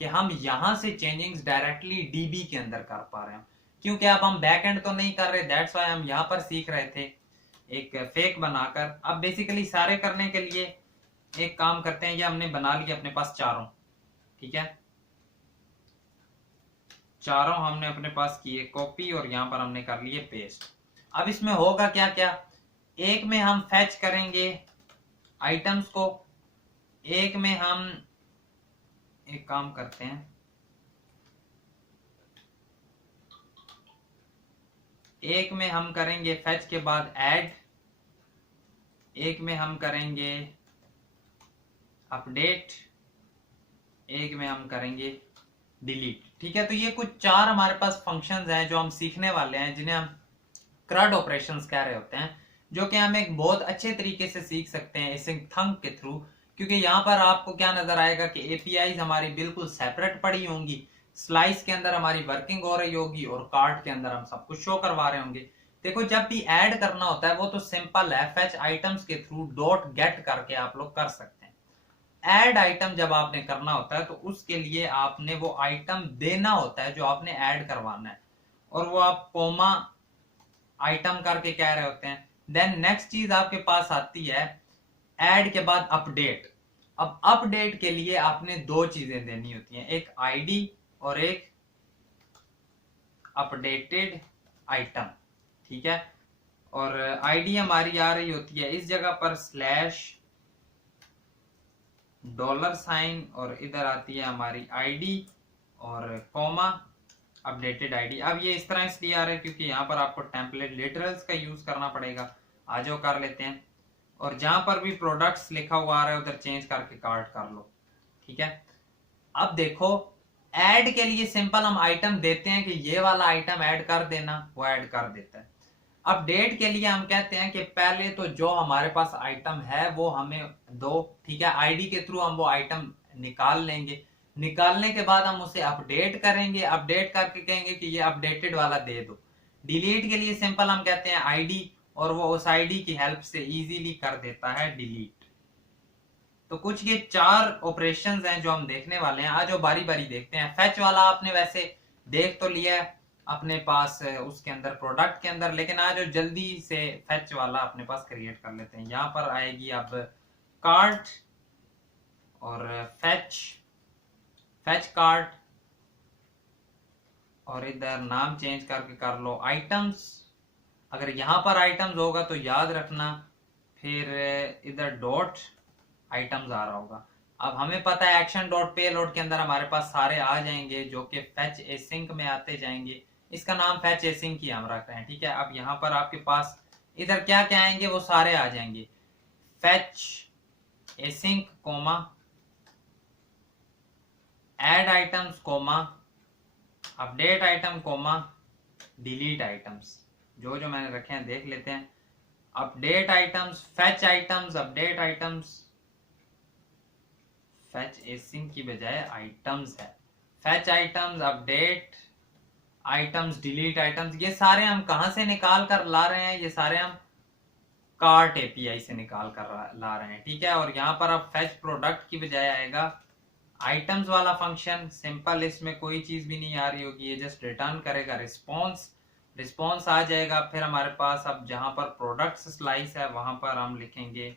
कि हम यहां से चेंजिंग्स डायरेक्टली डीबी के अंदर कर पा रहे हैं, क्योंकि अब हम बैक एंड तो नहीं कर रहे, दैट्स व्हाई हम यहां पर सीख रहे थे एक फेक बनाकर। अब बेसिकली सारे करने के लिए एक काम करते हैं, ये हमने बना लिया अपने पास चारों, ठीक है, चारों हमने अपने पास किए कॉपी, और यहां पर हमने कर लिए पेस्ट। अब इसमें होगा क्या क्या, एक में हम फैच करेंगे आइटम्स को, एक में हम एक काम करते हैं, एक में हम करेंगे फैच के बाद ऐड, एक में हम करेंगे अपडेट, एक में हम करेंगे डिलीट, ठीक है। तो ये कुछ चार हमारे पास फंक्शंस हैं जो हम सीखने वाले हैं, जिन्हें हम CRUD ऑपरेशंस कह रहे होते हैं, जो कि हम एक बहुत अच्छे तरीके से सीख सकते हैं एसिंक थंक के थ्रू, क्योंकि यहाँ पर आपको क्या नजर आएगा कि एपीआईज हमारी बिल्कुल सेपरेट पड़ी होंगी, स्लाइस के अंदर हमारी वर्किंग हो रही होगी, और कार्ट के अंदर हम सब कुछ शो करवा रहे होंगे। देखो जब भी ऐड करना होता है वो तो सिंपल है, फेच आइटम्स के थ्रू डॉट गेट करके आप लोग कर सकते हैं। ऐड आइटम जब आपने करना होता है तो उसके लिए आपने वो आइटम देना होता है जो आपने ऐड करवाना है, और वो आप कोमा आइटम करके कह रहे होते हैं। देन नेक्स्ट चीज आपके पास आती है ऐड के बाद अपडेट। अब अपडेट के लिए आपने दो चीजें देनी होती हैं, एक आईडी और एक अपडेटेड आइटम, ठीक है। और आईडी हमारी आ रही होती है इस जगह पर स्लैश $, और इधर आती है हमारी आईडी और कॉमा अपडेटेड आईडी। अब ये इस तरह इसलिए आ रहा है क्योंकि यहाँ पर आपको टेम्पलेट लिटरल्स का यूज करना पड़ेगा, आज वो कर लेते हैं। और जहां पर भी प्रोडक्ट्स लिखा हुआ आ रहा है उधर चेंज करके कार्ट कर लो, ठीक है। अब देखो ऐड के लिए सिंपल हम आइटम देते हैं कि ये वाला आइटम ऐड कर देना, वो ऐड कर देता है। अपडेट के लिए हम कहते हैं कि पहले तो जो हमारे पास आइटम है वो हमें दो, ठीक है, आईडी के थ्रू हम वो आइटम निकाल लेंगे, निकालने के बाद हम उसे अपडेट करेंगे, अपडेट करके कहेंगे कि ये अपडेटेड वाला दे दो। डिलीट के लिए सिंपल हम कहते हैं आईडी, और वो उस आईडी की हेल्प से इजीली कर देता है डिलीट। तो कुछ ये चार ऑपरेशंस हैं जो हम देखने वाले हैं, आज वो बारी बारी देखते हैं। फैच वाला आपने वैसे देख तो लिया है अपने पास उसके अंदर प्रोडक्ट के अंदर, लेकिन आज वो जल्दी से फैच वाला अपने पास क्रिएट कर लेते हैं। यहां पर आएगी अब कार्ट और फैच, फैच कार्ट, और इधर नाम चेंज करके कर लो आइटम्स। अगर यहां पर आइटम्स होगा तो याद रखना फिर इधर डॉट आइटम्स आ रहा होगा। अब हमें पता है एक्शन डॉट पेलोड के अंदर हमारे पास सारे आ जाएंगे जो कि फैच एसिंक में आते जाएंगे, इसका नाम फैच एसिंक ही हम रख रहे हैं, ठीक है। अब यहाँ पर आपके पास इधर क्या क्या आएंगे वो सारे आ जाएंगे, fetch async comma add items comma update item comma delete items. जो जो मैंने रखे हैं देख लेते हैं। Update items, fetch items, update items, fetch async की बजाय आइटम्स है, fetch items, update items, delete items, ये सारे हम कहां से निकाल कर ला रहे हैं? ये सारे हम कार्ट एपीआई से निकाल कर ला रहे हैं, ठीक है। और यहाँ पर अब फेच प्रोडक्ट की बजाय आएगा आइटम्स वाला फंक्शन। सिंपल, इसमें कोई चीज भी नहीं आ रही होगी, ये जस्ट रिटर्न करेगा रिस्पॉन्स। रिस्पॉन्स आ जाएगा, फिर हमारे पास अब जहां पर प्रोडक्ट्स स्लाइस है वहां पर हम लिखेंगे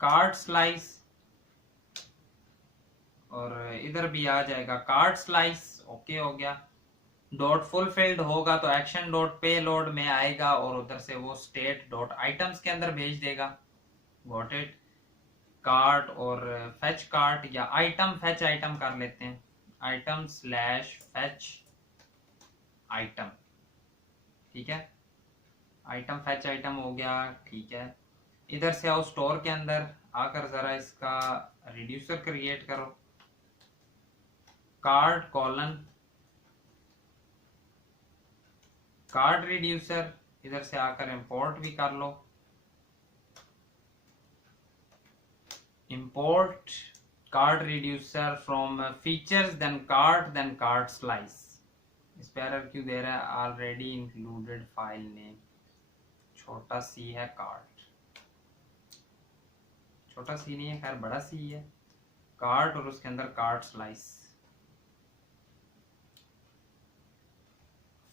कार्ट स्लाइस, और इधर भी आ जाएगा कार्ट स्लाइस। ओके हो गया। डॉट फुलफिल्ड होगा तो एक्शन डॉट पे लोड में आएगा और उधर से वो स्टेट डॉट आइटम्स के अंदर भेज देगा। Got it. कार्ट और फेच कार्ट, या आइटम फेच आइटम कर लेते हैं, आइटम स्लैश फेच आइटम, ठीक है। आइटम फेच आइटम हो गया, ठीक है। इधर से आओ स्टोर के अंदर आकर जरा इसका रिड्यूसर क्रिएट करो, कार्ड कॉलन कार्ड रिड्यूसर। इधर से आकर इंपोर्ट भी कर लो, import card reducer from features then card slice. इस पे एरर क्यों दे रहा है? ऑलरेडी इंक्लूडेड फाइल नेम, छोटा सी है कार्ड, छोटा सी नहीं है, खैर बड़ा सी है कार्ड, और उसके अंदर card slice.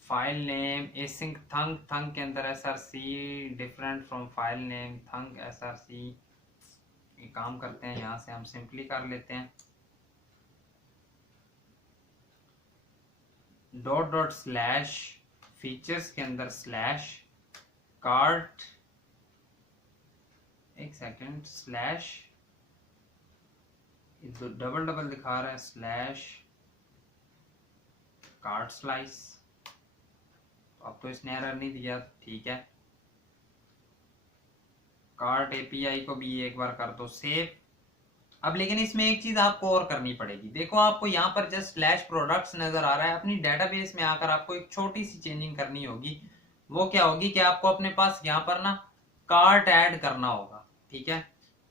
File name async thunk, thunk के अंदर src different from file name thunk src। ये काम करते हैं, यहां से हम सिंपली कर लेते हैं, डॉट डॉट स्लैश फीचर्स के अंदर स्लैश कार्ट, एक सेकेंड, स्लैश डबल डबल दिखा रहा है, स्लैश कार्ट स्लाइस। अब तो इसने एरर नहीं दिया, ठीक है। कार्ट एपीआई को भी एक बार कर दो सेव। अब लेकिन इसमें एक चीज आपको और करनी पड़ेगी। देखो आपको यहाँ पर जस्ट स्लैश प्रोडक्ट्स नजर आ रहा है, अपनी डेटाबेस में आकर आपको एक छोटी सी चेंजिंग करनी होगी। वो क्या होगी कि आपको अपने पास यहाँ पर ना कार्ट ऐड करना होगा, ठीक है।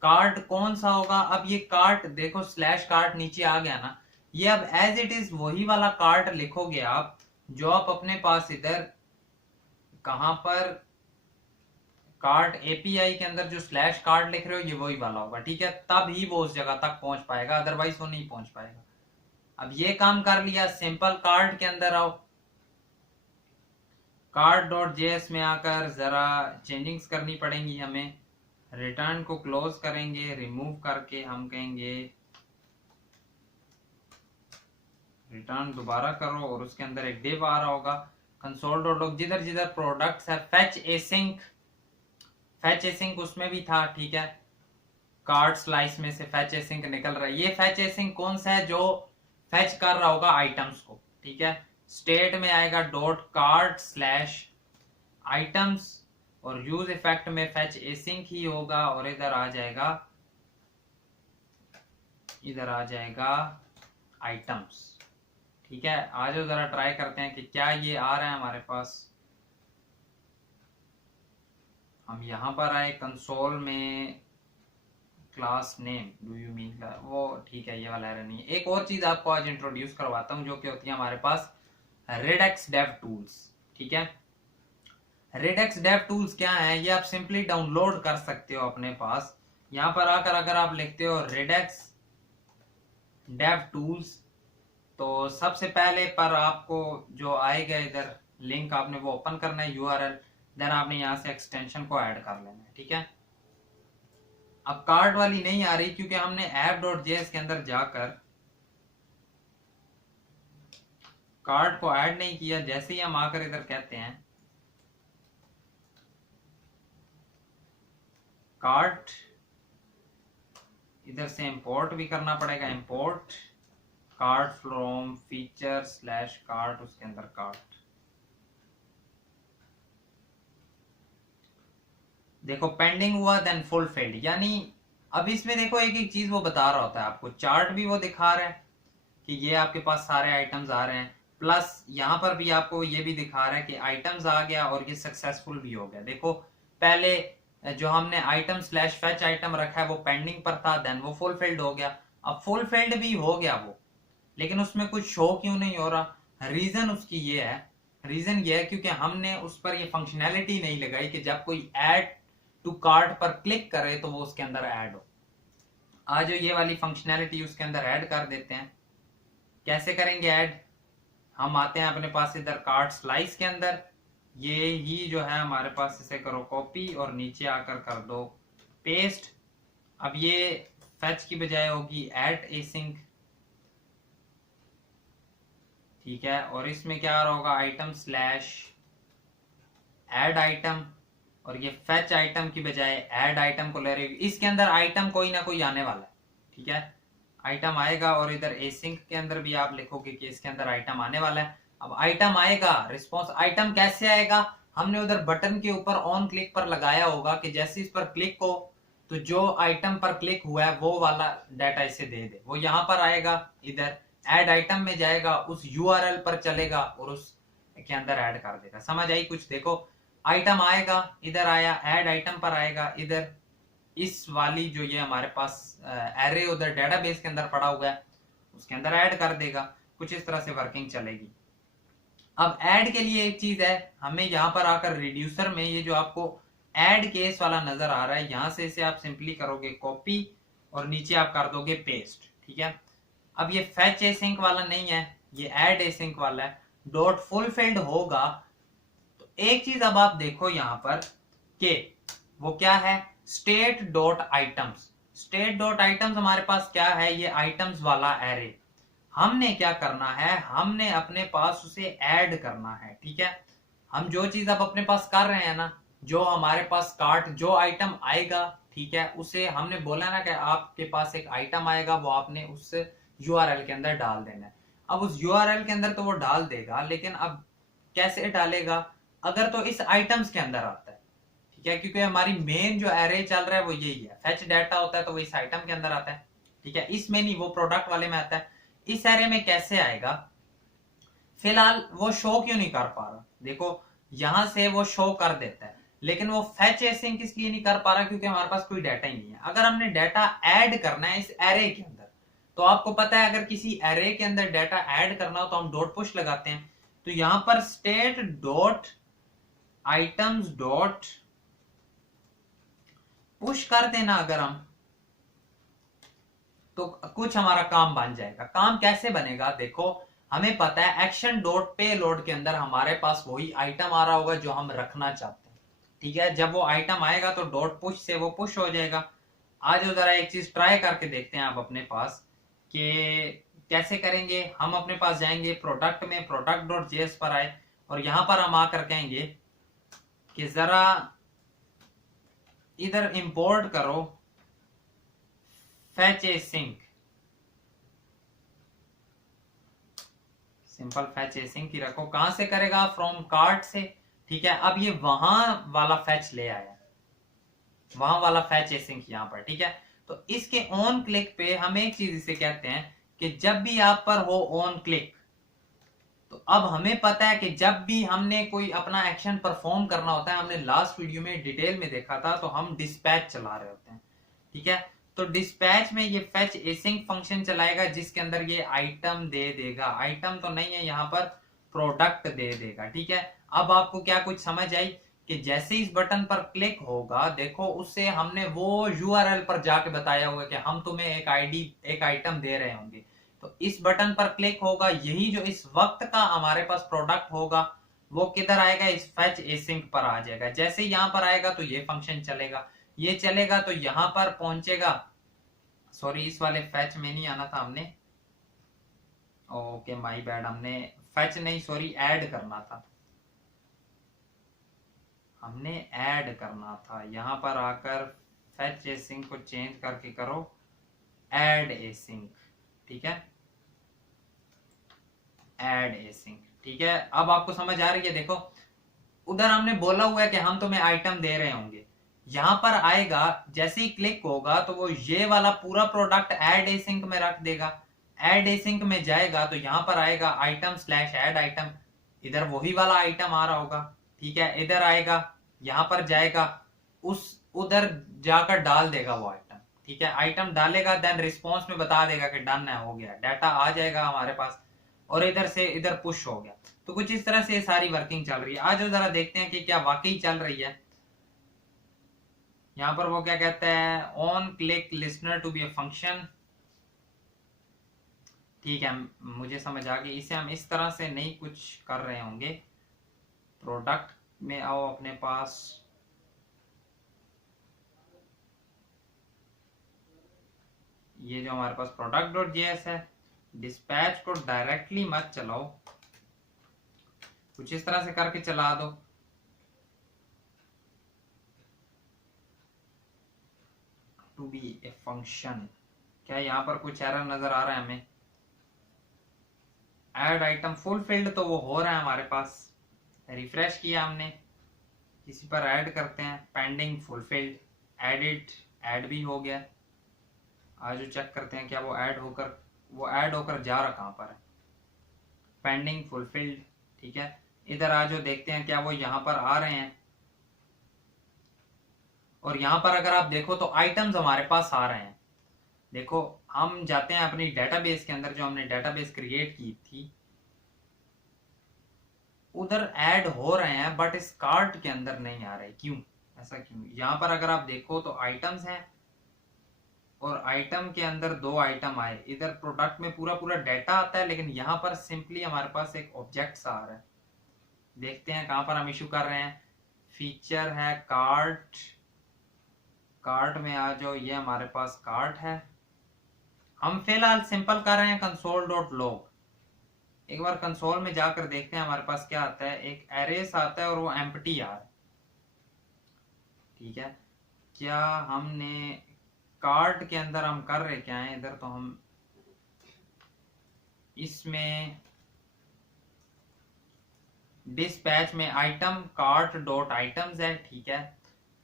कार्ट कौन सा होगा? अब ये कार्ट देखो, स्लैश कार्ट नीचे आ गया ना, ये अब एज इट इज वही वाला कार्ट लिखोगे आप जो आप अपने पास इधर कहां पर कार्ट एपीआई के अंदर जो स्लैश कार्ट लिख रहे हो, ये वही वाला होगा, ठीक है। तब ही वो उस जगह तक पहुंच पाएगा, अदरवाइज वो नहीं पहुंच पाएगा। अब ये काम कर लिया, सिंपल कार्ट के अंदर आओ, कार्ट डॉट जेएस में आकर जरा चेंजिंग्स करनी पड़ेंगी हमें। रिटर्न को क्लोज करेंगे, रिमूव करके हम कहेंगे रिटर्न दोबारा करो, और उसके अंदर एक डिव आ रहा होगा कंसोल डॉट लॉग, जिधर जिधर प्रोडक्ट्स है फेच एसिंक उसमें भी था, ठीक है। कार्ड स्लाइस में से फेच एसिंक निकल रहा है, ये फेच एसिंक कौन सा है? जो फेच कर रहा होगा आइटम्स को, ठीक है। स्टेट में आएगा डॉट कार्ड स्लैश आइटम्स, और यूज इफेक्ट में फेच एसिंक ही होगा, और इधर आ जाएगा आइटम्स, ठीक है। आ जाओ जरा ट्राई करते हैं कि क्या ये आ रहा है हमारे पास। हम यहां पर आए कंसोल में, class name do you mean, वो ठीक है, ये वाला एरर नहीं है। एक और चीज आपको आज इंट्रोड्यूस करवाता हूं जो कि होती है हमारे पास रेडेक्स डेव टूल्स, ठीक है। रेडेक्स डेव टूल्स क्या है? ये आप सिंपली डाउनलोड कर सकते हो अपने पास। यहां पर आकर अगर आप लिखते हो रेडेक्स डेव टूल्स, तो सबसे पहले पर आपको जो आएगा इधर लिंक, आपने वो ओपन करना है यूआरएल, देन आपने यहां से एक्सटेंशन को ऐड कर लेना है, ठीक है। अब कार्ड वाली नहीं आ रही क्योंकि हमने app.js के अंदर जाकर कार्ड को ऐड नहीं किया। जैसे ही हम आकर इधर कहते हैं कार्ड, इधर से इंपोर्ट भी करना पड़ेगा, import card from feature slash card, उसके अंदर कार्ड। देखो पेंडिंग हुआ, देन फुलफिल्ड, यानी अब इसमें देखो एक एक चीज वो बता रहा होता है आपको। चार्ट भी वो दिखा रहा है कि ये आपके पास सारे आइटम्स आ रहे हैं, प्लस यहाँ पर भी आपको ये भी दिखा रहा है कि आइटम्स आ गया और ये सक्सेसफुल भी हो गया। देखो पहले जो हमने आइटम स्लैश फेच आइटम रखा है वो पेंडिंग पर था, देन वो फुलफिल्ड हो गया। अब फुलफिल्ड भी हो गया वो, लेकिन उसमें कुछ शो क्यों नहीं हो रहा? रीजन उसकी ये है, रीजन ये है क्योंकि हमने उस पर ये फंक्शनैलिटी नहीं लगाई कि जब कोई ऐड टू कार्ट पर क्लिक करे तो वो उसके अंदर ऐड हो। आज ये वाली फंक्शनैलिटी उसके अंदर ऐड कर देते हैं। कैसे करेंगे ऐड? हम आते हैं अपने पास इधर कार्ट स्लाइस के अंदर, ये ही जो है हमारे पास, इसे करो कॉपी और नीचे आकर कर दो पेस्ट। अब ये फेच की बजाय होगी एट एसिंक, ठीक है। और इसमें क्या होगा, आइटम स्लैश एड आइटम, और ये फेच आइटम की बजाय एड आइटम को ले रही है। इसके अंदर आइटम कोई ना कोई आने वाला है, ठीक है, आइटम आएगा। और इधर एसिंक के अंदर भी आप लिखोगे कि इसके अंदर आइटम आने वाला है। अब आइटम आएगा, रिस्पॉन्स आइटम कैसे आएगा? हमने उधर बटन के ऊपर ऑन क्लिक पर लगाया होगा कि जैसे इस पर क्लिक हो तो जो आइटम पर क्लिक हुआ है वो वाला डाटा इसे दे दे। वो यहां पर आएगा, इधर ऐड आइटम में जाएगा, उस यूआरएल पर चलेगा और उस के अंदर ऐड कर देगा। समझ आई कुछ? देखो आइटम आएगा, इधर आया, ऐड आइटम पर आएगा, इधर इस वाली जो ये हमारे पास एरे उधर डेटाबेस के अंदर पड़ा हुआ है उसके अंदर ऐड कर देगा। कुछ इस तरह से वर्किंग चलेगी। अब ऐड के लिए एक चीज है, हमें यहाँ पर आकर रिड्यूसर में ये जो आपको ऐड केस वाला नजर आ रहा है, यहां से इसे आप सिंपली करोगे कॉपी और नीचे आप कर दोगे पेस्ट, ठीक है। अब ये फेच एसिंक वाला नहीं है, ये ऐड एसिंक वाला है। डॉट फुलफिल्ड होगा तो एक चीज अब आप देखो यहां पर के वो क्या है, state dot items. State dot items हमारे पास क्या है, ये आइटम्स वाला एरे। हमने क्या करना है, हमने अपने पास उसे ऐड करना है, ठीक है। हम जो चीज अब अपने पास कर रहे हैं ना, जो हमारे पास कार्ट जो आइटम आएगा, ठीक है, उसे हमने बोला ना कि आपके पास एक आइटम आएगा, वो आपने उस यूआरएल के अंदर डाल देना है। अब उस यूआरएल के अंदर तो वो डाल देगा, लेकिन अब कैसे डालेगा? अगर तो इस आइटम्स के अंदर आता है, ठीक है, क्योंकि हमारी मेन जो एरे चल रहा है वो यही है। फेच डाटा होता है तो वो इस आइटम के अंदर आता है, ठीक है, इसमें नहीं, वो प्रोडक्ट वाले में आता है। इस एरे में कैसे आएगा? फिलहाल वो शो क्यों नहीं कर पा रहा? देखो यहां से वो शो कर देता है, लेकिन वो फेच एसिंक किस लिए नहीं कर पा रहा? क्योंकि हमारे पास कोई डाटा ही नहीं है। अगर हमने डाटा ऐड करना है इस एरे के अंदर, तो आपको पता है अगर किसी एरे के अंदर डाटा ऐड करना हो तो हम डॉट पुश लगाते हैं। तो यहां पर state dot items dot push कर देना अगर हम, तो कुछ हमारा काम बन जाएगा। काम कैसे बनेगा? देखो हमें पता है एक्शन डॉट पे लोड के अंदर हमारे पास वही आइटम आ रहा होगा जो हम रखना चाहते हैं, ठीक है। जब वो आइटम आएगा तो डॉट पुश से वो पुश हो जाएगा। आज जरा एक चीज ट्राई करके देखते हैं आप अपने पास कि कैसे करेंगे। हम अपने पास जाएंगे प्रोडक्ट में, प्रोडक्ट डॉट जेएस पर आए और यहां पर हम आकर कहेंगे कि जरा इधर इंपोर्ट करो fetch async, simple fetch async ही रखो। कहां से करेगा? फ्रॉम कार्ट से, ठीक है। अब ये वहां वाला फेच ले आया, वहां वाला फेच एसिंक यहां पर, ठीक है। तो इसके ऑन क्लिक पे हम एक चीज इसे कहते हैं कि जब भी आप पर हो ऑन क्लिक, तो अब हमें पता है कि जब भी हमने कोई अपना एक्शन परफॉर्म करना होता है, हमने लास्ट वीडियो में डिटेल में देखा था, तो हम डिस्पैच चला रहे होते हैं, ठीक है। तो डिस्पैच में ये फेच एसिंक फंक्शन चलाएगा जिसके अंदर ये आइटम दे देगा। आइटम तो नहीं है यहाँ पर, प्रोडक्ट दे देगा, ठीक है। अब आपको क्या कुछ समझ आई कि जैसे इस बटन पर क्लिक होगा, देखो उससे हमने वो यूआरएल पर जाके बताया हुआ कि हम तुम्हें एक आईडी एक आइटम दे रहे होंगे। तो इस बटन पर क्लिक होगा, यही जो इस वक्त का हमारे पास प्रोडक्ट होगा वो किधर आएगा? इस फेच एसिंक पर आ जाएगा। जैसे यहां पर आएगा तो ये फंक्शन चलेगा, ये चलेगा तो यहां पर पहुंचेगा। सॉरी, इस वाले फेच में नहीं आना था हमने, ओके माय बैड, हमने फेच नहीं, सॉरी, ऐड करना था, हमने ऐड करना था। यहां पर आकर फेच एसिंक को चेंज करके करो ऐड एसिंक, ठीक है, ऐड एसिंक, ठीक है। अब आपको समझ आ रही है? देखो उधर हमने बोला हुआ है कि हम तुम्हें आइटम दे रहे होंगे, यहां पर आएगा, जैसे ही क्लिक होगा तो वो ये वाला पूरा प्रोडक्ट ऐड एसिंक में रख देगा। ऐड एसिंक में जाएगा तो यहां पर आएगा आइटम स्लैश ऐड आइटम, इधर वही वाला आइटम आ रहा होगा, ठीक है। इधर आएगा, यहां पर जाएगा, उस उधर जाकर डाल देगा वो आइटम, ठीक है, आइटम डालेगा देन रिस्पॉन्स में बता देगा कि डन है, हो गया, डाटा आ जाएगा हमारे पास और इधर से इधर पुश हो गया। तो कुछ इस तरह से ये सारी वर्किंग चल रही है। आज जरा देखते हैं कि क्या वाकई चल रही है। यहां पर वो क्या कहता है, on click listener to be a function. ठीक है, मुझे समझ आ गई। इसे हम इस तरह से नहीं कुछ कर रहे होंगे। प्रोडक्ट में आओ अपने पास, ये जो हमारे पास प्रोडक्ट डॉट जेएस है, डिस्पैच को डायरेक्टली मत चलाओ, कुछ इस तरह से करके चला दो। टू बी ए फंक्शन, क्या यहाँ पर कुछ एरर नजर आ रहा है हमें? ऐड आइटम फुलफिल्ड, तो वो हो रहा है हमारे पास। रिफ्रेश किया हमने, किसी पर ऐड करते हैं, पेंडिंग फुलफिल्ड, एडिट, ऐड भी हो गया। आज चेक करते हैं क्या वो ऐड होकर जा रहा कहां पर है, पेंडिंग फुलफिल्ड। ठीक है, इधर आज देखते हैं क्या वो यहां पर आ रहे हैं। और यहां पर अगर आप देखो तो आइटम्स हमारे पास आ रहे हैं। देखो, हम जाते हैं अपनी डेटाबेस के अंदर, जो हमने डेटाबेस क्रिएट की थी, उधर ऐड हो रहे हैं बट इस कार्ट के अंदर नहीं आ रहे। क्यों, ऐसा क्यों? यहां पर अगर आप देखो तो आइटम्स हैं और आइटम के अंदर 2 आइटम आए। इधर प्रोडक्ट में पूरा पूरा डाटा आता है, लेकिन यहां पर सिंपली हमारे पास एक ऑब्जेक्ट सा आ रहा है। देखते हैं कहां पर हम इशू कर रहे हैं। फीचर है कार्ट, कार्ट में आ जाओ, ये हमारे पास कार्ट है। हम फिलहाल सिंपल कर रहे हैं कंसोल डॉट लॉग। एक बार कंसोल में जाकर देखते हैं हमारे पास क्या आता है। एक एरेस आता है और वो एम्प्टी आ रहा है। ठीक है, क्या हमने कार्ट के अंदर हम कर रहे क्या है, इधर तो हम इसमें डिस्पैच में आइटम कार्ट डॉट आइटम्स है। ठीक है,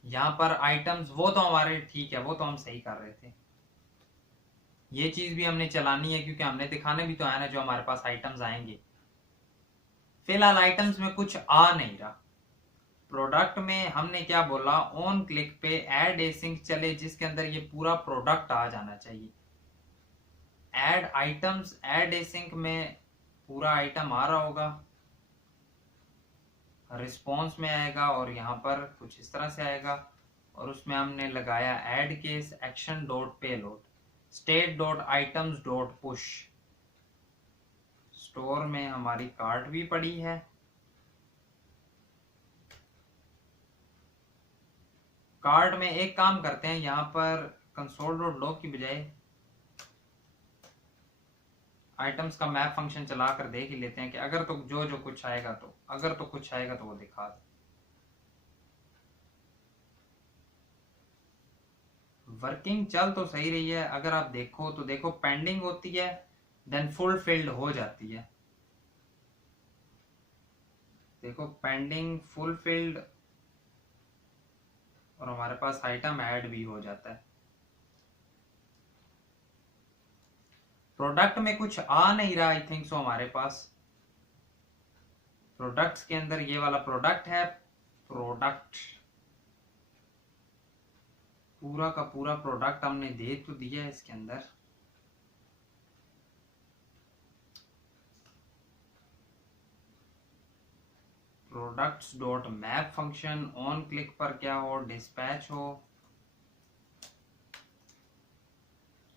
यहां पर आइटम्स वो तो हमारे ठीक है, वो तो हम सही कर रहे थे। ये चीज भी हमने चलानी है क्योंकि हमने दिखाने भी तो है ना जो हमारे पास आइटम्स आएंगे। फिलहाल आइटम्स में कुछ आ नहीं रहा। प्रोडक्ट में हमने क्या बोला, ऑन क्लिक पे ऐड एसिंक चले, जिसके अंदर ये पूरा प्रोडक्ट आ जाना चाहिए। ऐड आइटम्स, ऐड एसिंक में पूरा आइटम आ रहा होगा, रिस्पॉन्स में आएगा और यहाँ पर कुछ इस तरह से आएगा। और उसमें हमने लगाया add case action dot payload, state dot items dot push. Store में हमारी कार्ट भी पड़ी है। कार्ट में एक काम करते हैं, यहाँ पर कंसोल डॉट लॉग की बजाय आइटम्स का मैप फंक्शन चलाकर देख ही लेते हैं कि अगर तो जो कुछ आएगा तो कुछ आएगा तो वो दिखा दे। वर्किंग चल तो सही रही है। अगर आप देखो तो देखो, पेंडिंग होती है देन फुलफिल्ड हो जाती है। देखो, पेंडिंग फुलफिल्ड और हमारे पास आइटम ऐड भी हो जाता है। प्रोडक्ट में कुछ आ नहीं रहा, आई थिंक सो। हमारे पास प्रोडक्ट्स के अंदर ये वाला प्रोडक्ट है, प्रोडक्ट पूरा का पूरा प्रोडक्ट हमने दे तो दिया है इसके अंदर। Products dot map function, on click पर क्या हो, डिस्पैच हो।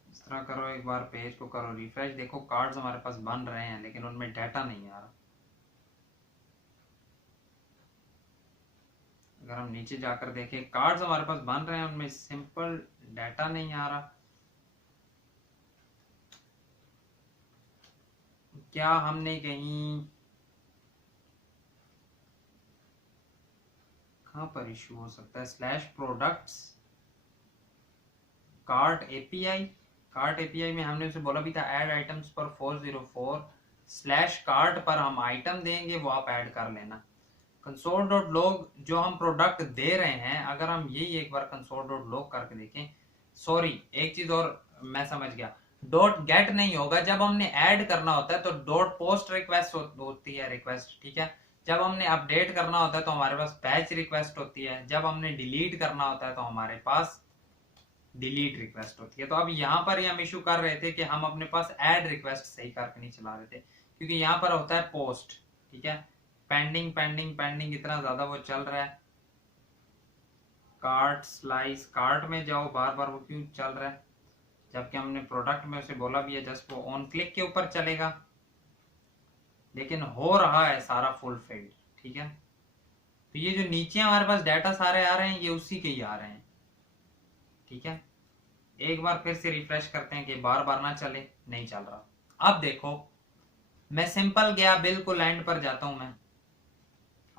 इस तरह करो, एक बार पेज को करो रिफ्रेश, देखो कार्ड्स हमारे पास बन रहे हैं लेकिन उनमें डाटा नहीं आ रहा। अगर हम नीचे जाकर देखें, कार्ड्स हमारे पास बन रहे हैं, उनमें सिंपल डाटा नहीं आ रहा। क्या हमने कहीं, कहां पर इशू हो सकता है? Slash products cart API, cart API में हमने उसे बोला भी था ऐड आइटम्स पर 404 स्लैश कार्ट पर हम आइटम देंगे, वो आप ऐड कर लेना। कंसोल डॉट लॉग जो हम प्रोडक्ट दे रहे हैं, अगर हम यही एक बार कंसोल डॉट लॉग करके देखें, सॉरी एक चीज और मैं समझ गया, डॉट गेट नहीं होगा। जब हमने ऐड करना होता है तो डॉट पोस्ट रिक्वेस्ट होती है, रिक्वेस्ट। ठीक है, जब हमने अपडेट करना होता है तो हमारे पास बैच रिक्वेस्ट होती है। जब हमने डिलीट करना होता है तो हमारे पास डिलीट रिक्वेस्ट होती है। तो अब यहाँ पर हम इशू कर रहे थे कि हम अपने पास ऐड रिक्वेस्ट सही करके नहीं चला रहे थे, क्योंकि यहाँ पर होता है पोस्ट, ठीक है, पेंडिंग पेंडिंग पेंडिंग इतना ज्यादा वो चल रहा है। कार्ट स्लाइस, कार्ट में जाओ, बार बार वो क्यों चल रहा है, जबकि हमने प्रोडक्ट में उसे बोला भी है जस्ट वो ऑन क्लिक के ऊपर चलेगा, लेकिन हो रहा है सारा फुलफिल्ड, ठीक है। तो ये जो नीचे हमारे पास डाटा सारे आ रहे हैं ये उसी के ही आ रहे हैं, ठीक है। एक बार फिर से रिफ्रेश करते हैं कि बार बार ना चले, नहीं चल रहा। अब देखो मैं सिंपल गया, बिल्कुल एंड पर जाता हूं मैं,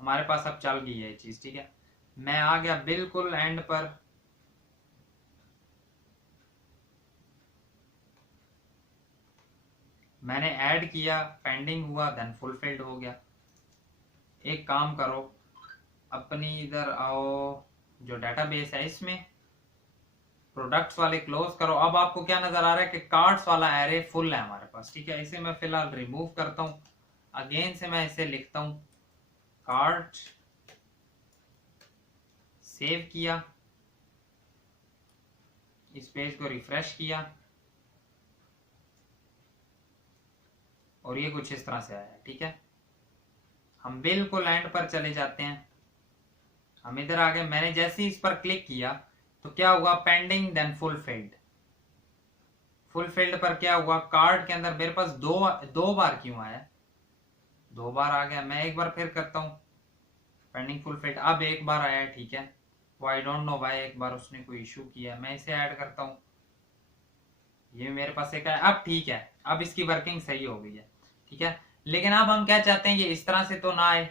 हमारे पास अब चल गई है ये चीज, ठीक है। मैं आ गया बिल्कुल एंड पर, मैंने ऐड किया, पेंडिंग हुआ, देन फुलफिल्ड हो गया। एक काम करो, अपनी इधर आओ, जो डेटाबेस है इसमें प्रोडक्ट्स वाले क्लोज करो। अब आपको क्या नजर आ रहा है कि कार्ड्स वाला एरे फुल है हमारे पास, ठीक है। इसे मैं फिलहाल रिमूव करता हूं, अगेन से मैं इसे लिखता हूं कार्ड, सेव किया, इस पेज को रिफ्रेश किया और ये कुछ इस तरह से आया, ठीक है। हम बिल्कुल एंड पर चले जाते हैं, हम इधर आ गए। मैंने जैसे ही इस पर क्लिक किया तो क्या हुआ, पेंडिंग देन फुलफिल्ड। फुलफिल्ड पर क्या हुआ, कार्ड के अंदर मेरे पास दो बार क्यों आया, 2 बार आ गया। मैं एक बार फिर करता हूं, पेंडिंग फुलफिल्ड, अब एक बार आया, ठीक है। वो आई डोंट नो भाई, एक बार उसने कोई इशू किया। मैं इसे ऐड करता हूं, ये मेरे पास एक है, अब ठीक है, अब इसकी वर्किंग सही हो गई है, ठीक है। लेकिन अब हम क्या चाहते हैं, ये इस तरह से तो ना आए।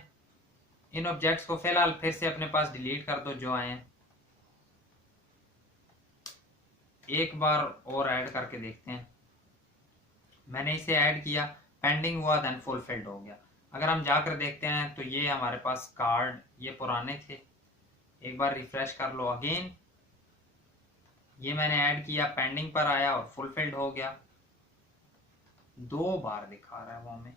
इन ऑब्जेक्ट्स को फिलहाल फिर से अपने पास डिलीट कर दो जो आए हैं, एक बार और ऐड करके देखते हैं। मैंने इसे ऐड किया, पेंडिंग हुआ, देन फुलफिल्ड हो गया। अगर हम जाकर देखते हैं तो ये हमारे पास कार्ड, ये पुराने थे, एक बार रिफ्रेश कर लो अगेन, ये मैंने ऐड किया, पेंडिंग पर आया और फुलफिल्ड हो गया। 2 बार दिखा रहा है वो हमें,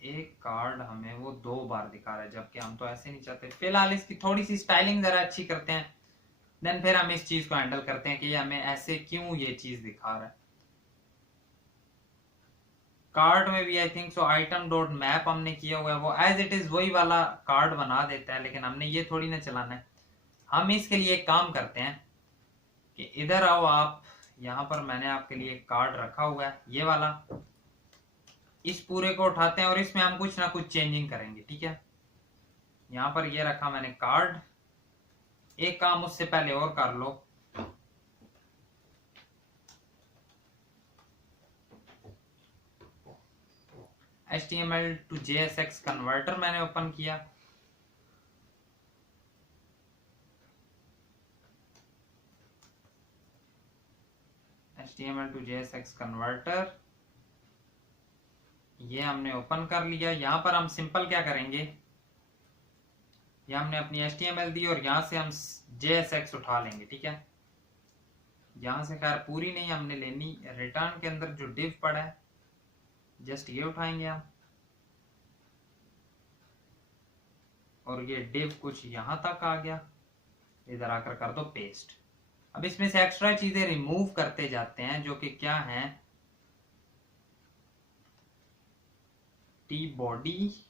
एक कार्ड हमें वो 2 बार दिखा रहा है, जबकि हम तो ऐसे नहीं चाहते। फिलहाल इसकी थोड़ी सी स्टाइलिंग जरा अच्छी करते हैं, देन फिर हम इस चीज को हैंडल करते हैं कि ये हमें ऐसे क्यों ये चीज दिखा रहा है। कार्ड में भी आई थिंक सो आइटम डॉट मैप हमने किया हुआ है, वो एज इट इज वही वाला कार्ड बना देता है, लेकिन हमने ये थोड़ी ना चलाना है। हम इसके लिए एक काम करते हैं कि इधर आओ आप, यहाँ पर मैंने आपके लिए एक कार्ड रखा हुआ है ये वाला, इस पूरे को उठाते हैं और इसमें हम कुछ ना कुछ चेंजिंग करेंगे, ठीक है। यहाँ पर ये रखा मैंने कार्ड, एक काम उससे पहले और कर लो, HTML to JSX कन्वर्टर मैंने ओपन किया, HTML to JSX कन्वर्टर ये हमने ओपन कर लिया। यहां पर हम सिंपल क्या करेंगे, ये हमने अपनी HTML दी और यहां से हम JSX उठा लेंगे, ठीक है। यहां से खैर पूरी नहीं हमने लेनी, रिटर्न के अंदर जो डिव पड़ा है जस्ट ये उठाएंगे हम, और ये डिव कुछ यहां तक आ गया, इधर आकर कर दो पेस्ट। अब इसमें से एक्स्ट्रा चीजें रिमूव करते जाते हैं, जो कि क्या है, टी बॉडी,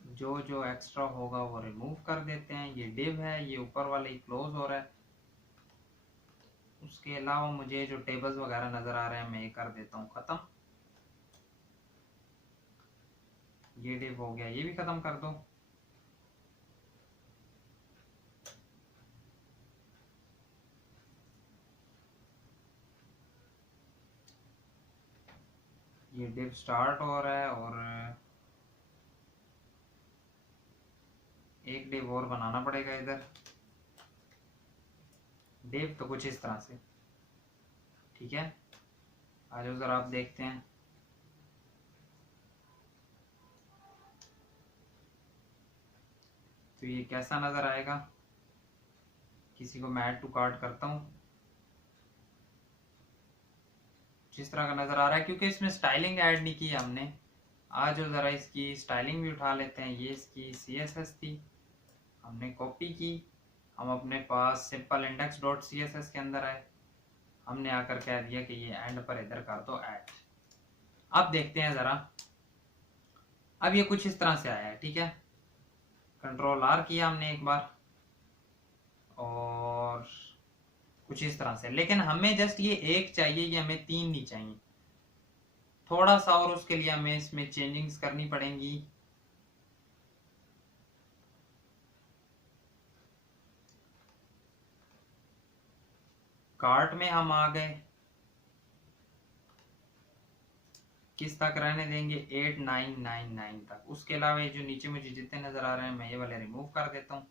जो जो एक्स्ट्रा होगा वो रिमूव कर देते हैं। ये डिव है, ये ऊपर वाले ही क्लोज हो रहा है। उसके अलावा मुझे जो टेबल्स वगैरह नजर आ रहे हैं मैं ये कर देता हूँ खत्म। ये डिव हो गया, ये भी खत्म कर दो। ये डिव स्टार्ट हो रहा है और एक डिव और बनाना पड़ेगा इधर। डिव तो कुछ इस तरह से, ठीक है। आ जाओ जरा आप देखते हैं, तो ये कैसा नजर आएगा। किसी को मैं ऐड टू कार्ट करता हूँ, जिस तरह का नजर आ रहा है, क्योंकि इसमें स्टाइलिंग ऐड नहीं की हमने। आज जो ज़रा इसकी स्टाइलिंग भी उठा लेते हैं। ये इसकी CSS थी, हमने कॉपी की, हम अपने पास सिंपल इंडेक्स डॉट CSS के अंदर आए, हमने आकर कह दिया कि ये एंड पर इधर कर दो ऐड। अब देखते हैं ज़रा, अब ये कुछ इस तरह से आया है, ठीक है। कंट्रोल R किया हमने एक बार और कुछ इस तरह से, लेकिन हमें जस्ट ये एक चाहिए, ये हमें 3 नहीं चाहिए। थोड़ा सा और उसके लिए हमें इसमें चेंजिंग्स करनी पड़ेंगी। कार्ट में हम आ गए, किस तक रहने देंगे, 8999 तक। उसके अलावा ये जो नीचे मुझे जितने नजर आ रहे हैं मैं ये वाले रिमूव कर देता हूँ।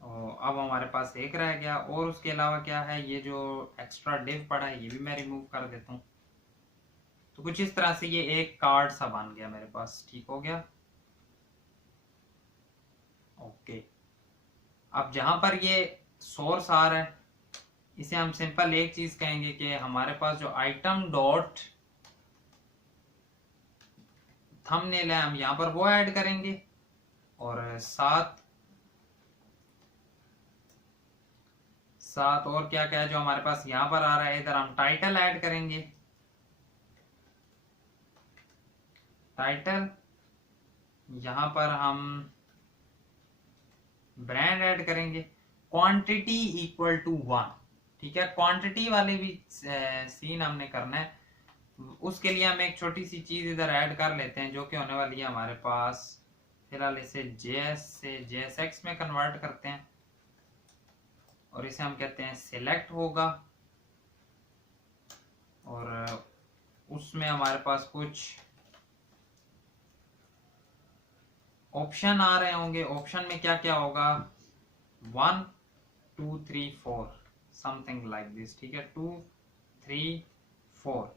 और अब हमारे पास एक रह गया, और उसके अलावा क्या है, ये जो एक्स्ट्रा डिव पड़ा है ये भी मैं रिमूव कर देता हूँ। तो कुछ इस तरह से ये एक कार्ड सा बन गया मेरे पास, ठीक हो गया। ओके, अब जहां पर ये सोर्स आ रहा है, इसे हम सिंपल एक चीज कहेंगे कि हमारे पास जो आइटम डॉट थंबनेल है हम यहां पर वो ऐड करेंगे, और साथ और क्या क्या है जो हमारे पास यहां पर आ रहा है, इधर हम टाइटल ऐड करेंगे। टाइटल, यहां पर हम ब्रांड ऐड करेंगे। क्वांटिटी इक्वल टू 1, ठीक है। क्वांटिटी वाले भी सीन हमने करना है। उसके लिए हम एक छोटी सी चीज इधर ऐड कर लेते हैं जो कि होने वाली है हमारे पास। फिलहाल इसे JS से JSX में कन्वर्ट करते हैं और इसे हम कहते हैं सिलेक्ट होगा, और उसमें हमारे पास कुछ ऑप्शन आ रहे होंगे। ऑप्शन में क्या क्या होगा, 1 2 3 4 समथिंग लाइक दिस, ठीक है। 2 3 4,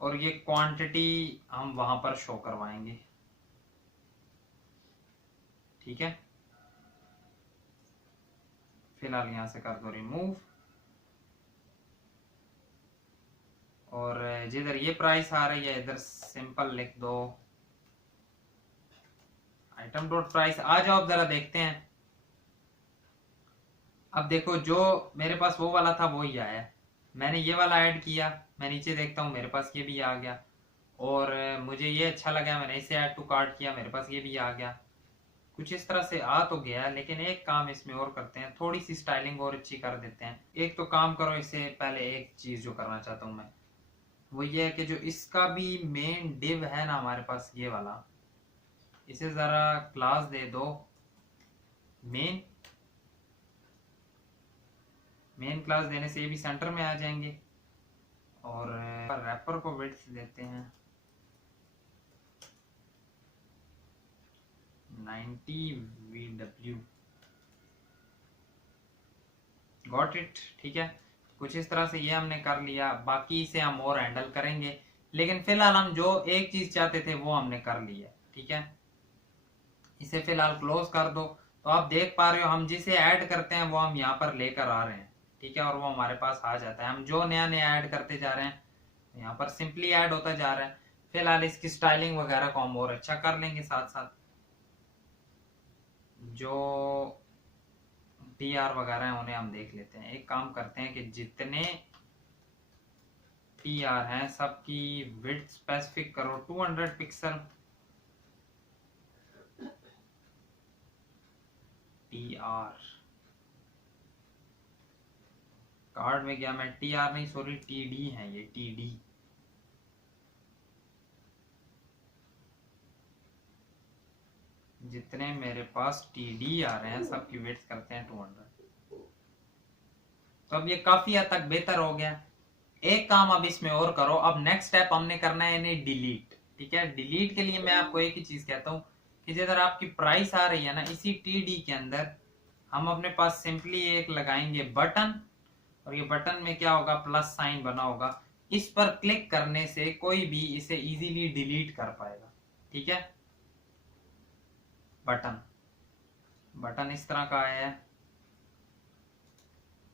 और ये क्वांटिटी हम वहां पर शो करवाएंगे, ठीक है। फिलहाल यहां से कर दो रिमूव, और जिधर ये प्राइस आ रही है इधर सिंपल लिख दो आइटम डॉट प्राइस। आ जाओ अब जरा देखते हैं। अब देखो जो मेरे पास वो वाला था वही आया, मैंने ये वाला ऐड किया, मैं नीचे देखता हूँ मेरे पास ये भी आ गया, और मुझे ये अच्छा लगा, मैंने इसे ऐड टू कार्ट किया, मेरे पास ये भी आ गया। कुछ इस तरह से आ तो गया, लेकिन एक काम इसमें और करते हैं, थोड़ी सी स्टाइलिंग और अच्छी कर देते हैं। एक तो काम करो, इससे पहले एक चीज जो करना चाहता हूँ मैं, वो ये है कि जो इसका भी मेन डिव है ना हमारे पास ये वाला, इसे जरा क्लास दे दो मेन। मेन क्लास देने से ये भी सेंटर में आ जाएंगे, और रैपर को विड्थ देते हैं 90 VW। गॉट इट, ठीक है। कुछ इस तरह से ये हमने कर लिया, बाकी इसे हम और हैंडल करेंगे, लेकिन फिलहाल हम जो एक चीज चाहते थे वो हमने कर लिया, ठीक है। इसे फिलहाल क्लोज कर दो। तो आप देख पा रहे हो हम जिसे ऐड करते हैं वो हम यहाँ पर लेकर आ रहे हैं, ठीक है, और वो हमारे पास आ जाता है। हम जो नया नया ऐड करते जा रहे हैं यहाँ पर सिंपली ऐड होता जा रहा है। फिलहाल इसकी स्टाइलिंग वगैरह को हम और अच्छा कर लेंगे, साथ साथ जो PR वगैरह है उन्हें हम देख लेते हैं। एक काम करते हैं कि जितने PR हैं सबकी विड्थ स्पेसिफिक करो 200 पिक्सल। PR कार्ड में गया मैं, TR नहीं सॉरी TD है ये, TD। जितने मेरे पास TD आ रहे हैं सबकी विड्थ करते हैं 200। तो अब ये काफी हद तक बेहतर हो गया। एक काम अब इसमें और करो, अब नेक्स्ट स्टेप हमने करना है इन्हें डिलीट, ठीक है। डिलीट के लिए मैं आपको एक ही चीज कहता हूँ कि जिधर आपकी प्राइस आ रही है ना, इसी TD के अंदर हम अपने पास सिंपली एक लगाएंगे बटन, और ये बटन में क्या होगा, प्लस साइन बना होगा। इस पर क्लिक करने से कोई भी इसे इजीली डिलीट कर पाएगा, ठीक है। बटन इस तरह का आया है,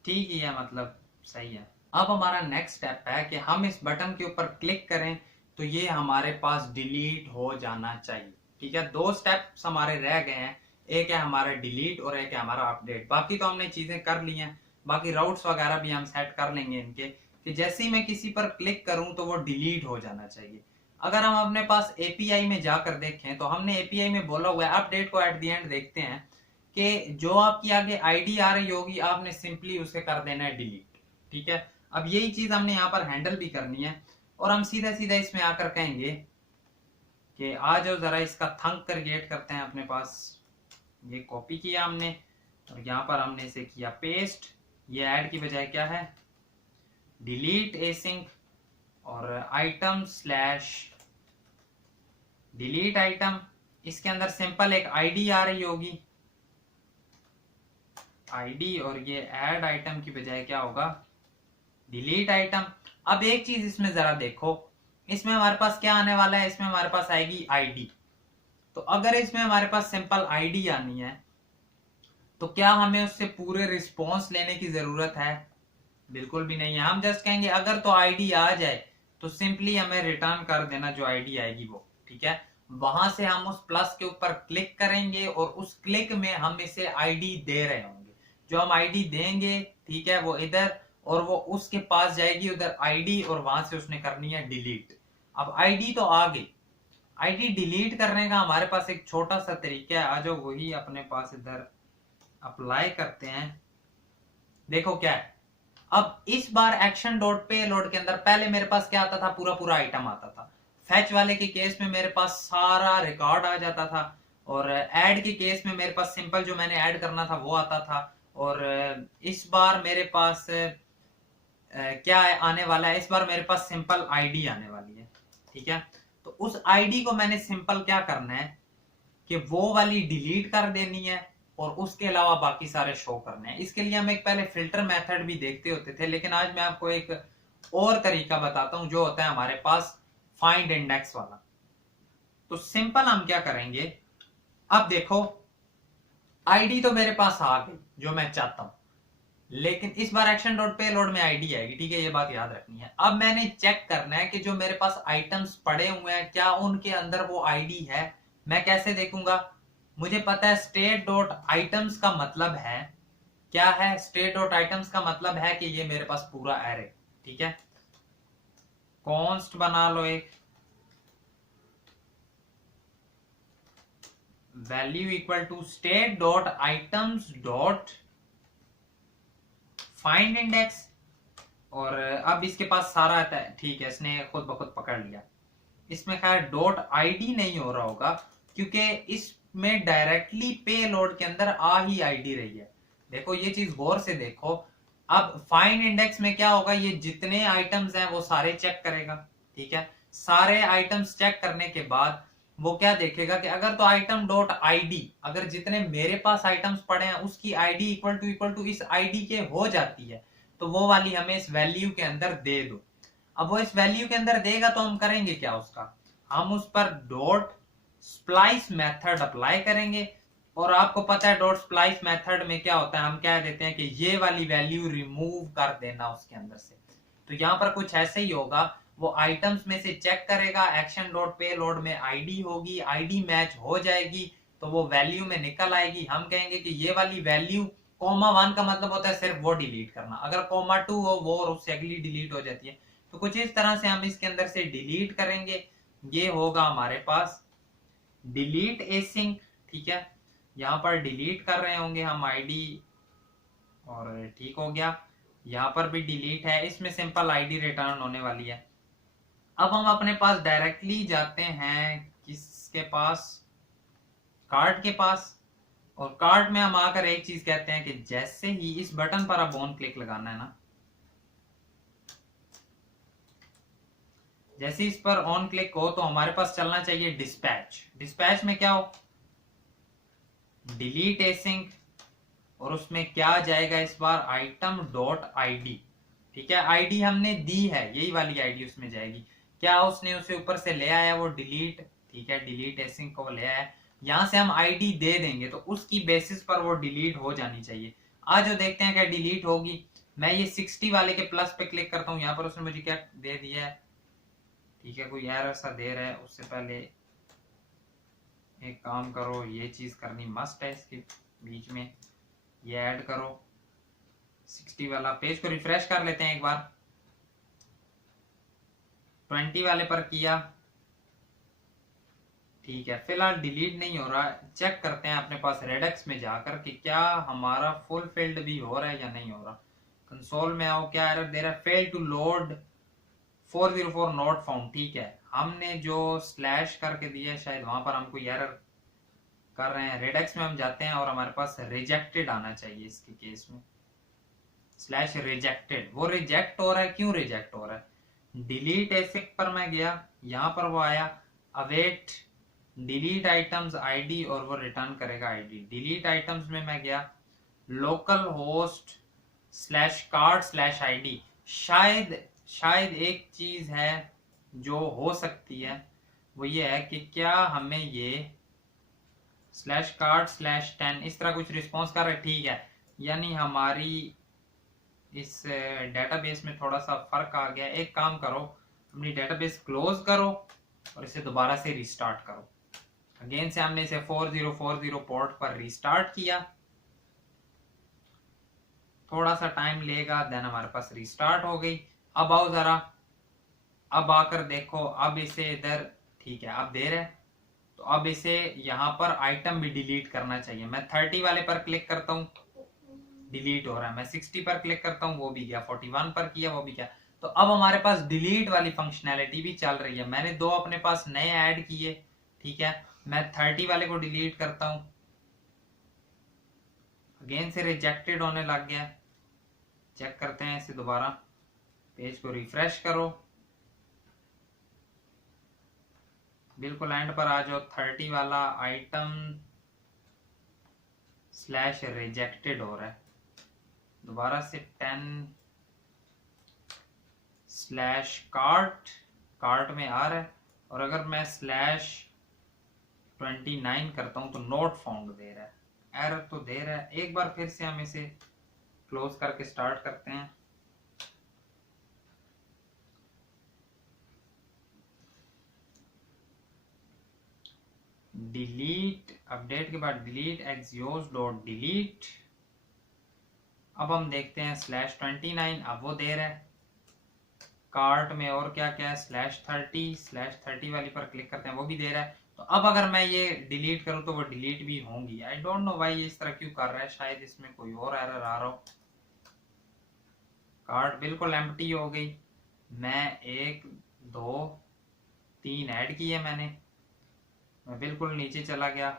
ठीक ही है, मतलब सही है। अब हमारा नेक्स्ट स्टेप है कि हम इस बटन के ऊपर क्लिक करें तो ये हमारे पास डिलीट हो जाना चाहिए। ठीक है, दो स्टेप्स हमारे रह गए हैं, एक है हमारा डिलीट और एक है हमारा अपडेट। बाकी तो हमने चीजें कर ली हैं, बाकी राउट्स वगैरह भी हम सेट कर लेंगे इनके, कि जैसे ही मैं किसी पर क्लिक करूं तो वो डिलीट हो जाना चाहिए। अगर हम अपने पास एपीआई में जाकर देखें तो हमने एपीआई में बोला हुआ है, अपडेट को एट द एंड देखते हैं कि जो आपकी आगे आईडी आ रही होगी आपने सिंपली उसे कर देना है डिलीट। ठीक है, अब यही चीज हमने यहाँ पर हैंडल भी करनी है, और हम सीधा सीधा इसमें आकर कहेंगे कि आ जाओ जरा इसका थंक क्रिएट करते हैं अपने पास। ये कॉपी किया हमने और यहाँ पर हमने इसे किया पेस्ट। ये ऐड की बजाय क्या है, डिलीट एसिंक और आइटम स्लैश डिलीट आइटम। इसके अंदर सिंपल एक आईडी आ रही होगी, आईडी, और ये ऐड आइटम की बजाय क्या होगा, डिलीट आइटम। अब एक चीज इसमें जरा देखो, इसमें हमारे पास क्या आने वाला है, इसमें हमारे पास आएगी आईडी। तो अगर इसमें हमारे पास सिंपल आईडी आनी है तो क्या हमें उससे पूरे रिस्पॉन्स लेने की जरूरत है? बिल्कुल भी नहीं है। हम जस्ट कहेंगे अगर तो आईडी आ जाए तो सिंपली हमें रिटर्न कर देना जो आईडी आएगी वो। ठीक है, वहां से हम उस प्लस के ऊपर क्लिक करेंगे और उस क्लिक में हम इसे आईडी दे रहे होंगे। जो हम आईडी देंगे, ठीक है, वो इधर, और वो उसके पास जाएगी उधर आईडी, और वहां से उसने करनी है डिलीट। अब आईडी तो आ गई, आईडी डिलीट करने का हमारे पास एक छोटा सा तरीका है, आ जाओ वही अपने पास इधर अप्लाई करते हैं। देखो क्या है, अब इस बार एक्शन डॉट पे लोड के अंदर पहले मेरे पास क्या आता था, पूरा पूरा आइटम आता था। फैच वाले के केस में मेरे पास सारा रिकॉर्ड आ जाता था, और ऐड के केस में मेरे पास सिंपल जो मैंने ऐड करना था वो आता था। और इस बार मेरे पास क्या आने वाला है, इस बार मेरे पास सिंपल आईडी आने वाली है। ठीक है, तो उस आईडी को मैंने सिंपल क्या करना है कि वो वाली डिलीट कर देनी है, और उसके अलावा बाकी सारे शो करने हैं। इसके लिए हम एक पहले फिल्टर मेथड भी देखते होते थे, लेकिन आज मैं आपको एक और तरीका बताता हूं जो होता है हमारे पास फाइंड इंडेक्स वाला। तो सिंपल हम क्या करेंगे, अब देखो आईडी तो मेरे पास आ गई जो मैं चाहता हूं, लेकिन इस बार एक्शन डॉट पे लोड में आईडी आएगी। ठीक है, ये बात याद रखनी है। अब मैंने चेक करना है कि जो मेरे पास आइटम्स पड़े हुए हैं क्या उनके अंदर वो आईडी है। मैं कैसे देखूंगा, मुझे पता है स्टेट डॉट आइटम्स का मतलब है क्या है, स्टेट डॉट आइटम्स का मतलब है कि ये मेरे पास पूरा एरे। ठीक है, कॉन्स्ट बना लो एक, value equal to state dot items dot find index, और अब इसके पास सारा आता है। ठीक है, इसने खुद ब खुद पकड़ लिया। इसमें खैर डॉट आईडी नहीं हो रहा होगा क्योंकि इसमें डायरेक्टली पे लोड के अंदर आ ही आईडी रही है। देखो ये चीज गौर से देखो। अब फाइंड इंडेक्स में क्या होगा, ये जितने आइटम्स हैं वो सारे चेक करेगा। ठीक है, सारे आइटम्स चेक करने के बाद वो क्या देखेगा कि अगर तो आइटम डॉट आईडी, अगर जितने मेरे पास आइटम्स पड़े हैं उसकी आईडी इक्वल टू इस आईडी के हो जाती है तो वो वाली हमें इस वैल्यू के अंदर दे दो। अब वो इस वैल्यू के अंदर देगा तो हम करेंगे क्या, उसका हम उस पर डॉट स्प्लाइस मेथड अप्लाई करेंगे। और आपको पता है डॉट स्प्लाइस मेथड में क्या होता है, हम क्या देते हैं कि ये वाली वैल्यू रिमूव कर देना उसके अंदर से। तो यहाँ पर कुछ ऐसे ही होगा, वो आइटम्स में से चेक करेगा, एक्शन डॉट पे लोड में आईडी होगी, आईडी मैच हो जाएगी तो वो वैल्यू में निकल आएगी। हम कहेंगे कि ये वाली वैल्यू, कोमा 1 का मतलब होता है सिर्फ वो डिलीट करना, अगर कोमा 2 हो वो और उससे अगली डिलीट हो जाती है। तो कुछ इस तरह से हम इसके अंदर से डिलीट करेंगे। ये होगा हमारे पास डिलीट एसिंक। ठीक है, यहाँ पर डिलीट कर रहे होंगे हम आईडी, और ठीक हो गया। यहाँ पर भी डिलीट है, इसमें सिंपल आईडी रिटर्न होने वाली है। अब हम अपने पास डायरेक्टली जाते हैं किसके पास, कार्ड के पास, और कार्ड में हम आकर एक चीज कहते हैं कि जैसे ही इस बटन पर अब ऑन क्लिक लगाना है ना, जैसे इस पर ऑन क्लिक हो तो हमारे पास चलना चाहिए डिस्पैच। डिस्पैच में क्या हो, डिलीट एसिंक, और उसमें क्या जाएगा इस बार, आइटम डॉट आईडी। ठीक है, आईडी हमने दी है, यही वाली आईडी उसमें जाएगी। क्या उसने उसे ऊपर से ले आया वो डिलीट, ठीक है, डिलीट एसिंक को ले आया। यहां से हम आईडी दे देंगे तो उसकी बेसिस पर वो डिलीट हो जानी चाहिए। आज जो देखते हैं क्या डिलीट होगी। मैं ये 60 वाले के प्लस पे क्लिक करता हूँ, यहाँ पर उसने मुझे क्या दे दिया है, ठीक है, कोई एरर सा दे रहा है। उससे पहले एक काम करो, ये चीज करनी मस्ट है, इसके बीच में ये ऐड करो। 60 वाला पेज को रिफ्रेश कर लेते हैं एक बार, 20 वाले पर किया, ठीक है, फिलहाल डिलीट नहीं हो रहा। चेक करते हैं अपने पास रेडक्स में जाकर कि क्या हमारा फुल फिल्ड भी हो रहा है या नहीं हो रहा। कंसोल में आओ, क्या एरर दे रहा है, fail to load 404 not found. ठीक है, हमने जो स्लैश करके दिया है शायद वहां पर हम कोई एरर कर रहे हैं। रेडक्स में हम जाते हैं और हमारे पास रिजेक्टेड आना चाहिए इसके केस में, स्लैश रिजेक्टेड। वो रिजेक्ट हो रहा है, क्यों रिजेक्ट हो रहा है, डिलीट एसिक पर मैं गया, यहां पर वो आया अवेट डिलीट आइटम्स आईडी और वो रिटर्न करेगा आईडी। डिलीट आइटम्स में मैं गया, local host slash card slash ID. शायद एक चीज है जो हो सकती है, वो ये है कि क्या हमें ये स्लैश कार्ड स्लैश 10 इस तरह कुछ रिस्पॉन्स कर रहा है, ठीक है, यानी हमारी इस डेटाबेस में थोड़ा सा फर्क आ गया। एक काम करो, अपनी डेटाबेस क्लोज करो और इसे दोबारा से रिस्टार्ट करो। अगेन से हमने इसे 4040 पोर्ट पर रिस्टार्ट किया, थोड़ा सा टाइम लेगा, देन हमारे पास रिस्टार्ट हो गई। अब आओ जरा, अब आकर देखो, अब इसे इधर, ठीक है, अब दे रहे, तो अब इसे यहां पर आइटम भी डिलीट करना चाहिए। मैं 30 वाले पर क्लिक करता हूं, डिलीट हो रहा है। मैं 60 पर क्लिक करता हूं, वो भी गया। 41 पर किया, वो भी गया। तो अब हमारे पास डिलीट वाली फंक्शनैलिटी भी चल रही है। मैंने दो अपने पास नए ऐड किए, ठीक है, मैं 30 वाले को डिलीट करता हूं, अगेन से रिजेक्टेड होने लग गया। चेक करते हैं इसे दोबारा, पेज को रिफ्रेश करो, बिल्कुल एंड पर आ जाओ, 30 वाला आइटम स्लैश रिजेक्टेड हो रहा है। दोबारा से 10 स्लैश कार्ट में आ रहा है, और अगर मैं स्लैश 29 करता हूं तो नोट फाउंड दे रहा है, एरर तो दे रहा है। एक बार फिर से हम इसे क्लोज करके स्टार्ट करते हैं। डिलीट अपडेट के बाद डिलीट एक्सियोस डॉट डिलीट। अब हम देखते हैं स्लैश 29, अब वो दे रहा है। कार्ट में और क्या क्या है, स्लैश 30 वाली पर क्लिक करते हैं, वो भी दे रहा है। तो अब अगर मैं ये डिलीट करूं तो वो डिलीट भी होंगी। आई डोंट नो वाई ये इस तरह क्यों कर रहा है, शायद इसमें कोई और एरर आ रहा हो। कार्ट बिल्कुल एम्प्टी हो गई। मैं 1 2 3 ऐड किए मैंने, मैं बिल्कुल नीचे चला गया,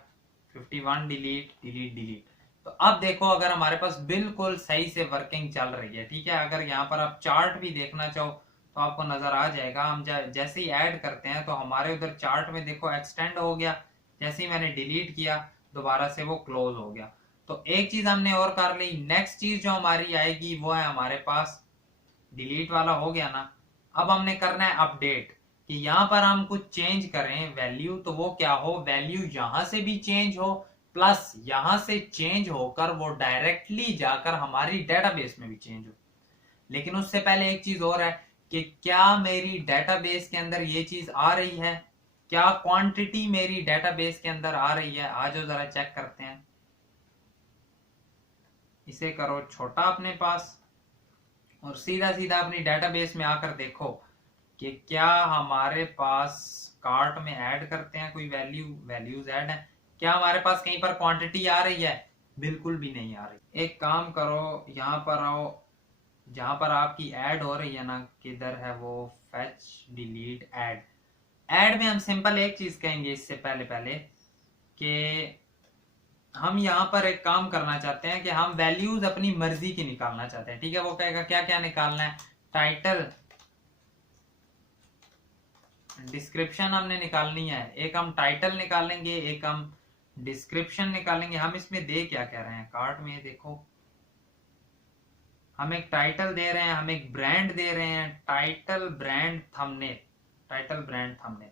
51 डिलीट डिलीट डिलीट। तो अब देखो, अगर हमारे पास बिल्कुल सही से वर्किंग चल रही है, ठीक है। अगर यहाँ पर आप चार्ट भी देखना चाहो तो आपको नजर आ जाएगा। हम जैसे ही ऐड करते हैं तो हमारे उधर चार्ट में देखो एक्सटेंड हो गया, जैसे ही मैंने डिलीट किया दोबारा से वो क्लोज हो गया। तो एक चीज हमने और कर ली। नेक्स्ट चीज जो हमारी आएगी वो है हमारे पास, डिलीट वाला हो गया ना, अब हमने करना है अपडेट, कि यहां पर हम कुछ चेंज करें वैल्यू, तो वो क्या हो, वैल्यू यहां से भी चेंज हो, प्लस यहां से चेंज होकर वो डायरेक्टली जाकर हमारी डेटाबेस में भी चेंज हो। लेकिन उससे पहले एक चीज और है कि क्या मेरी डेटाबेस के अंदर ये चीज आ रही है, क्या क्वांटिटी मेरी डेटाबेस के अंदर आ रही है। आज जरा चेक करते हैं, इसे करो छोटा अपने पास और सीधा सीधा अपनी डेटाबेस में आकर देखो कि क्या हमारे पास कार्ट में ऐड करते हैं कोई वैल्यूज ऐड है, क्या हमारे पास कहीं पर क्वांटिटी आ रही है, बिल्कुल भी नहीं आ रही। एक काम करो, यहाँ पर आओ, जहां पर आपकी ऐड हो रही है ना, किधर है वो, फेच डिलीट ऐड। ऐड में हम सिंपल एक चीज कहेंगे इससे पहले पहले कि हम यहाँ पर एक काम करना चाहते हैं कि हम वैल्यूज अपनी मर्जी की निकालना चाहते हैं, ठीक है। वो कहेगा क्या क्या निकालना है, टाइटल डिस्क्रिप्शन हमने निकालनी है। एक हम टाइटल निकालेंगे, एक हम डिस्क्रिप्शन निकालेंगे। हम इसमें दे क्या कह रहे हैं, कार्ट में देखो, हम एक टाइटल दे रहे हैं, हम एक ब्रांड दे रहे हैं, title brand thumbnail, title brand thumbnail,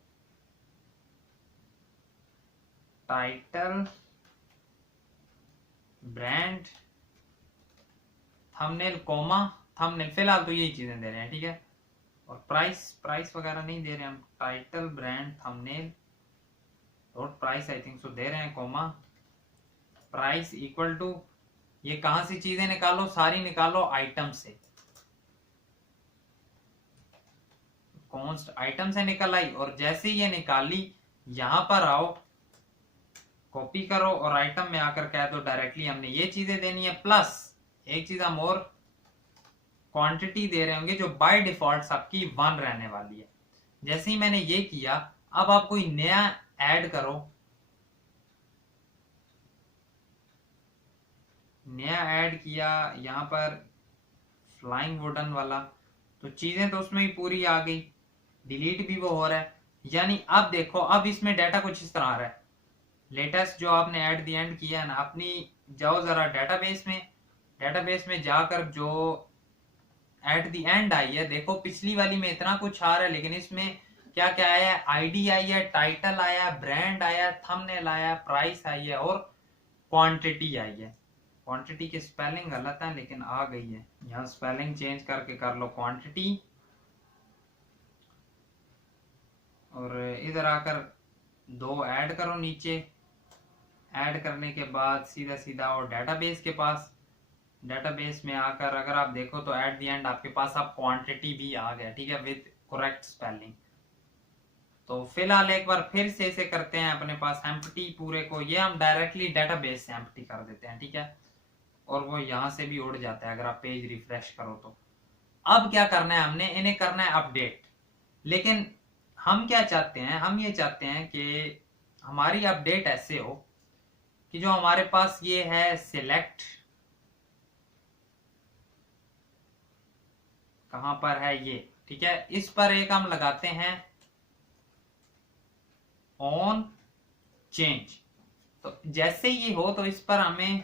title brand thumbnail comma thumbnail, फिलहाल तो यही चीजें दे रहे हैं, ठीक है। और प्राइस वगैरह नहीं दे रहे हम, title brand thumbnail dot price I think so दे रहे हैं, कोमा प्राइस इक्वल टू, ये कहां से चीजें निकालो, सारी निकालो आइटम से, कॉन्स्ट आइटम से निकल आई। और जैसे ये निकाली, यहां पर आओ, कॉपी करो और आइटम में आकर कह दो डायरेक्टली हमने ये चीजें देनी है, प्लस एक चीज हम और क्वांटिटी दे रहे होंगे जो बाय डिफॉल्ट आपकी 1 रहने वाली है। जैसे ही मैंने ये किया, अब आप कोई नया ऐड करो, नया ऐड किया यहां पर फ्लाइंग वुडन वाला, तो चीजें तो उसमें ही पूरी आ गई, डिलीट भी वो हो रहा है। यानी अब देखो, अब इसमें डाटा कुछ इस तरह आ रहा है, लेटेस्ट जो आपने एट द एंड किया है ना, अपनी जाओ जरा डेटाबेस में जाकर जो एट द एंड आई है, देखो पिछली वाली में इतना कुछ आ रहा है, लेकिन इसमें क्या क्या आया है, आईडी आई है, टाइटल आया है, ब्रांड आया है, थंबनेल आया है, प्राइस आई है और क्वांटिटी आई है। क्वांटिटी की स्पेलिंग गलत है लेकिन आ गई है, यहाँ स्पेलिंग चेंज करके कर लो क्वांटिटी, और इधर आकर 2 ऐड करो नीचे। ऐड करने के बाद सीधा सीधा और डेटाबेस के पास, डेटाबेस में आकर अगर आप देखो तो एट द एंड आपके पास अब क्वांटिटी भी आ गया, ठीक है, विद करेक्ट स्पेलिंग। तो फिलहाल एक बार फिर से इसे करते हैं अपने पास एम्प्टी पूरे को, ये हम डायरेक्टली डेटाबेस से एम्प्टी कर देते हैं, ठीक है, और वो यहां से भी उड़ जाता है अगर आप पेज रिफ्रेश करो तो। अब क्या करना है, हमने इन्हें करना है अपडेट, लेकिन हम क्या चाहते हैं, हम ये चाहते हैं कि हमारी अपडेट ऐसे हो कि जो हमारे पास ये है सिलेक्ट, कहां पर है ये, ठीक है, इस पर एक हम लगाते हैं ऑन चेंज। तो जैसे ये हो तो इस पर हमें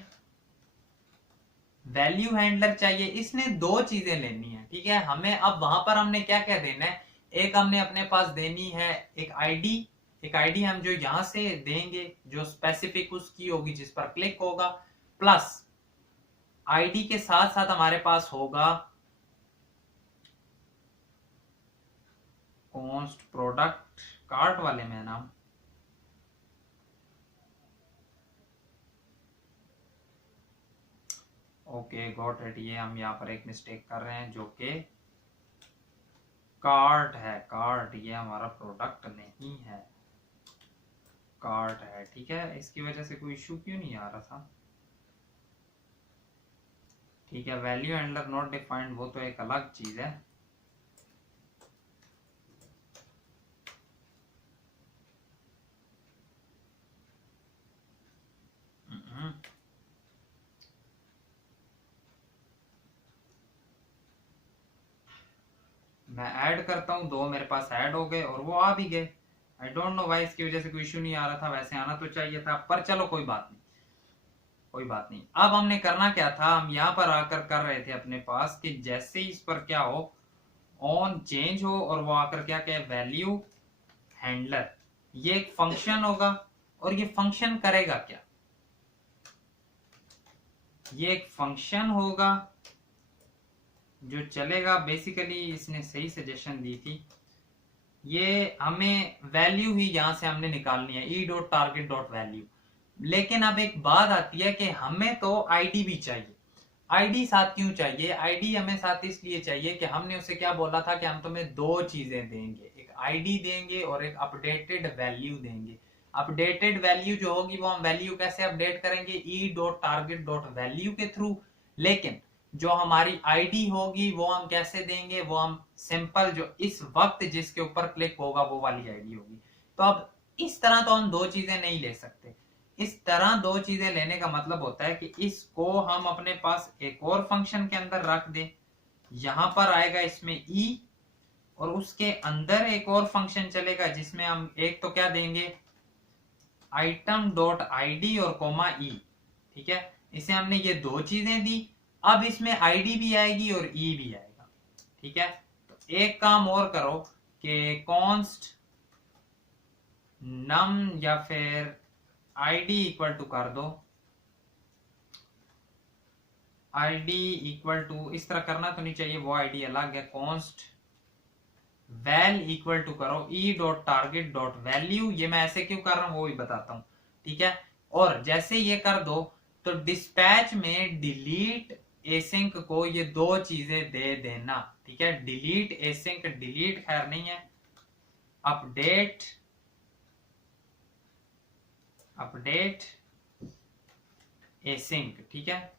वैल्यू हैंडलर चाहिए, इसने 2 चीजें लेनी है, ठीक है। हमें अब वहां पर हमने क्या क्या देना है, एक हमने अपने पास देनी है एक आईडी हम जो यहां से देंगे जो स्पेसिफिक उसकी होगी जिस पर क्लिक होगा, प्लस आईडी के साथ साथ हमारे पास होगा कॉन्स्ट प्रोडक्ट कार्ट वाले में नाम, ओके गॉट इट, ये हम यहाँ पर एक मिस्टेक कर रहे हैं जो कि कार्ट है, कार्ट ये हमारा प्रोडक्ट नहीं है, कार्ट है, ठीक है। इसकी वजह से कोई इशू क्यों नहीं आ रहा था, ठीक है। वैल्यू हैंडलर नॉट डिफाइंड वो तो एक अलग चीज है, मैं ऐड करता हूं, 2 मेरे पास ऐड हो गए और वो आ भी गए। आई डोंट नो वाई, इसकी वजह से कोई इशू नहीं आ रहा था, वैसे आना तो चाहिए था, पर चलो कोई बात नहीं, कोई बात नहीं। अब हमने करना क्या था, हम यहाँ पर आकर कर रहे थे अपने पास कि जैसे ही इस पर क्या हो ऑन चेंज हो और वो आकर क्या क्या वैल्यू हैंडलर, ये एक फंक्शन होगा और ये फंक्शन करेगा क्या, ये एक फंक्शन होगा जो चलेगा, बेसिकली इसने सही सजेशन दी थी, ये हमें वैल्यू ही यहां से हमने निकालनी है, e.target.value। लेकिन अब एक बात आती है कि हमें तो आईडी भी चाहिए। आईडी साथ क्यों चाहिए, आईडी हमें साथ इसलिए चाहिए कि हमने उसे क्या बोला था कि हम तुम्हें 2 चीजें देंगे, एक आईडी देंगे और एक अपडेटेड वैल्यू देंगे। अपडेटेड वैल्यू जो होगी वो हम वैल्यू कैसे अपडेट करेंगे, e.target.value के थ्रू, लेकिन जो हमारी आईडी होगी वो हम कैसे देंगे, वो हम सिंपल जो इस वक्त जिसके ऊपर क्लिक होगा वो वाली आईडी होगी। तो अब इस तरह तो हम 2 चीजें नहीं ले सकते, इस तरह 2 चीजें लेने का मतलब होता है कि इसको हम अपने पास एक और फंक्शन के अंदर रख दें, यहां पर आएगा इसमें ई, और उसके अंदर एक और फंक्शन चलेगा जिसमें हम एक तो क्या देंगे आइटम डॉट आईडी और कोमा ई, ठीक है। इसे हमने ये 2 चीजें दी, अब इसमें आईडी भी आएगी और ई भी आएगा, ठीक है। तो एक काम और करो कि कॉन्स्ट नम या फिर आईडी इक्वल टू कर दो आईडी इक्वल टू, इस तरह करना तो नहीं चाहिए, वो आईडी अलग है। कॉन्स्ट वैल इक्वल टू करो E dot target dot value. ये मैं ऐसे क्यों कर रहा हूं वो भी बताता हूं, ठीक है। और जैसे ये कर दो तो डिस्पैच में डिलीट एसिंक को ये दो चीजें दे देना, ठीक है। डिलीट एसिंक, डिलीट खैर नहीं है, अपडेट, अपडेट एसिंक, ठीक है।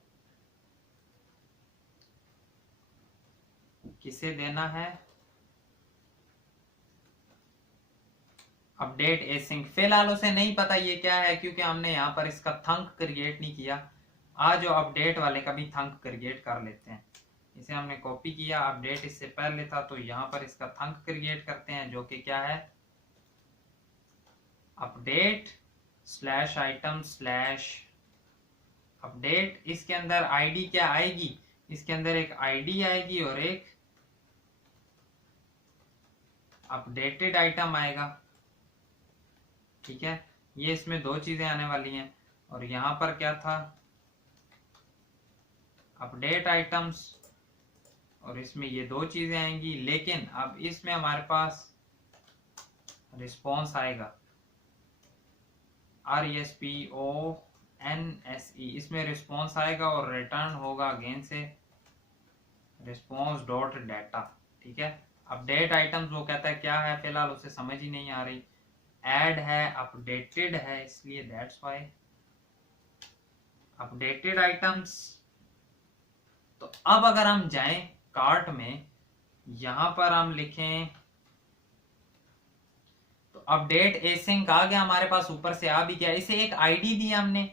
किसे देना है, अपडेट एसिंक। फिलहाल उसे नहीं पता ये क्या है क्योंकि हमने यहाँ पर इसका थंक क्रिएट नहीं किया। आज जो अपडेट वाले का भी थंक क्रिएट कर लेते हैं। इसे हमने कॉपी किया, अपडेट इससे पहले था, तो यहाँ पर इसका थंक क्रिएट करते हैं जो कि क्या है, update slash item slash update. इसके अंदर आईडी क्या आएगी, इसके अंदर एक आईडी आएगी और एक अपडेटेड आइटम आएगा, ठीक है। ये इसमें दो चीजें आने वाली हैं। और यहां पर क्या था, अपडेट आइटम्स, और इसमें ये दो चीजें आएंगी। लेकिन अब इसमें हमारे पास रिस्पॉन्स आएगा, RESPONSE, इसमें रिस्पॉन्स आएगा और रिटर्न होगा अगेन से रिस्पॉन्स डॉट डाटा, ठीक है। अपडेट आइटम्स वो कहता है क्या है, फिलहाल उसे समझ ही नहीं आ रही। ऐड है, अपडेटेड है, इसलिए दैट्स व्हाई अपडेटेड आइटम्स। तो अब अगर हम जाएं कार्ट में, यहां पर हम लिखें तो अपडेट एसिंक आ गया हमारे पास, ऊपर से आ भी गया। इसे एक आईडी दी हमने,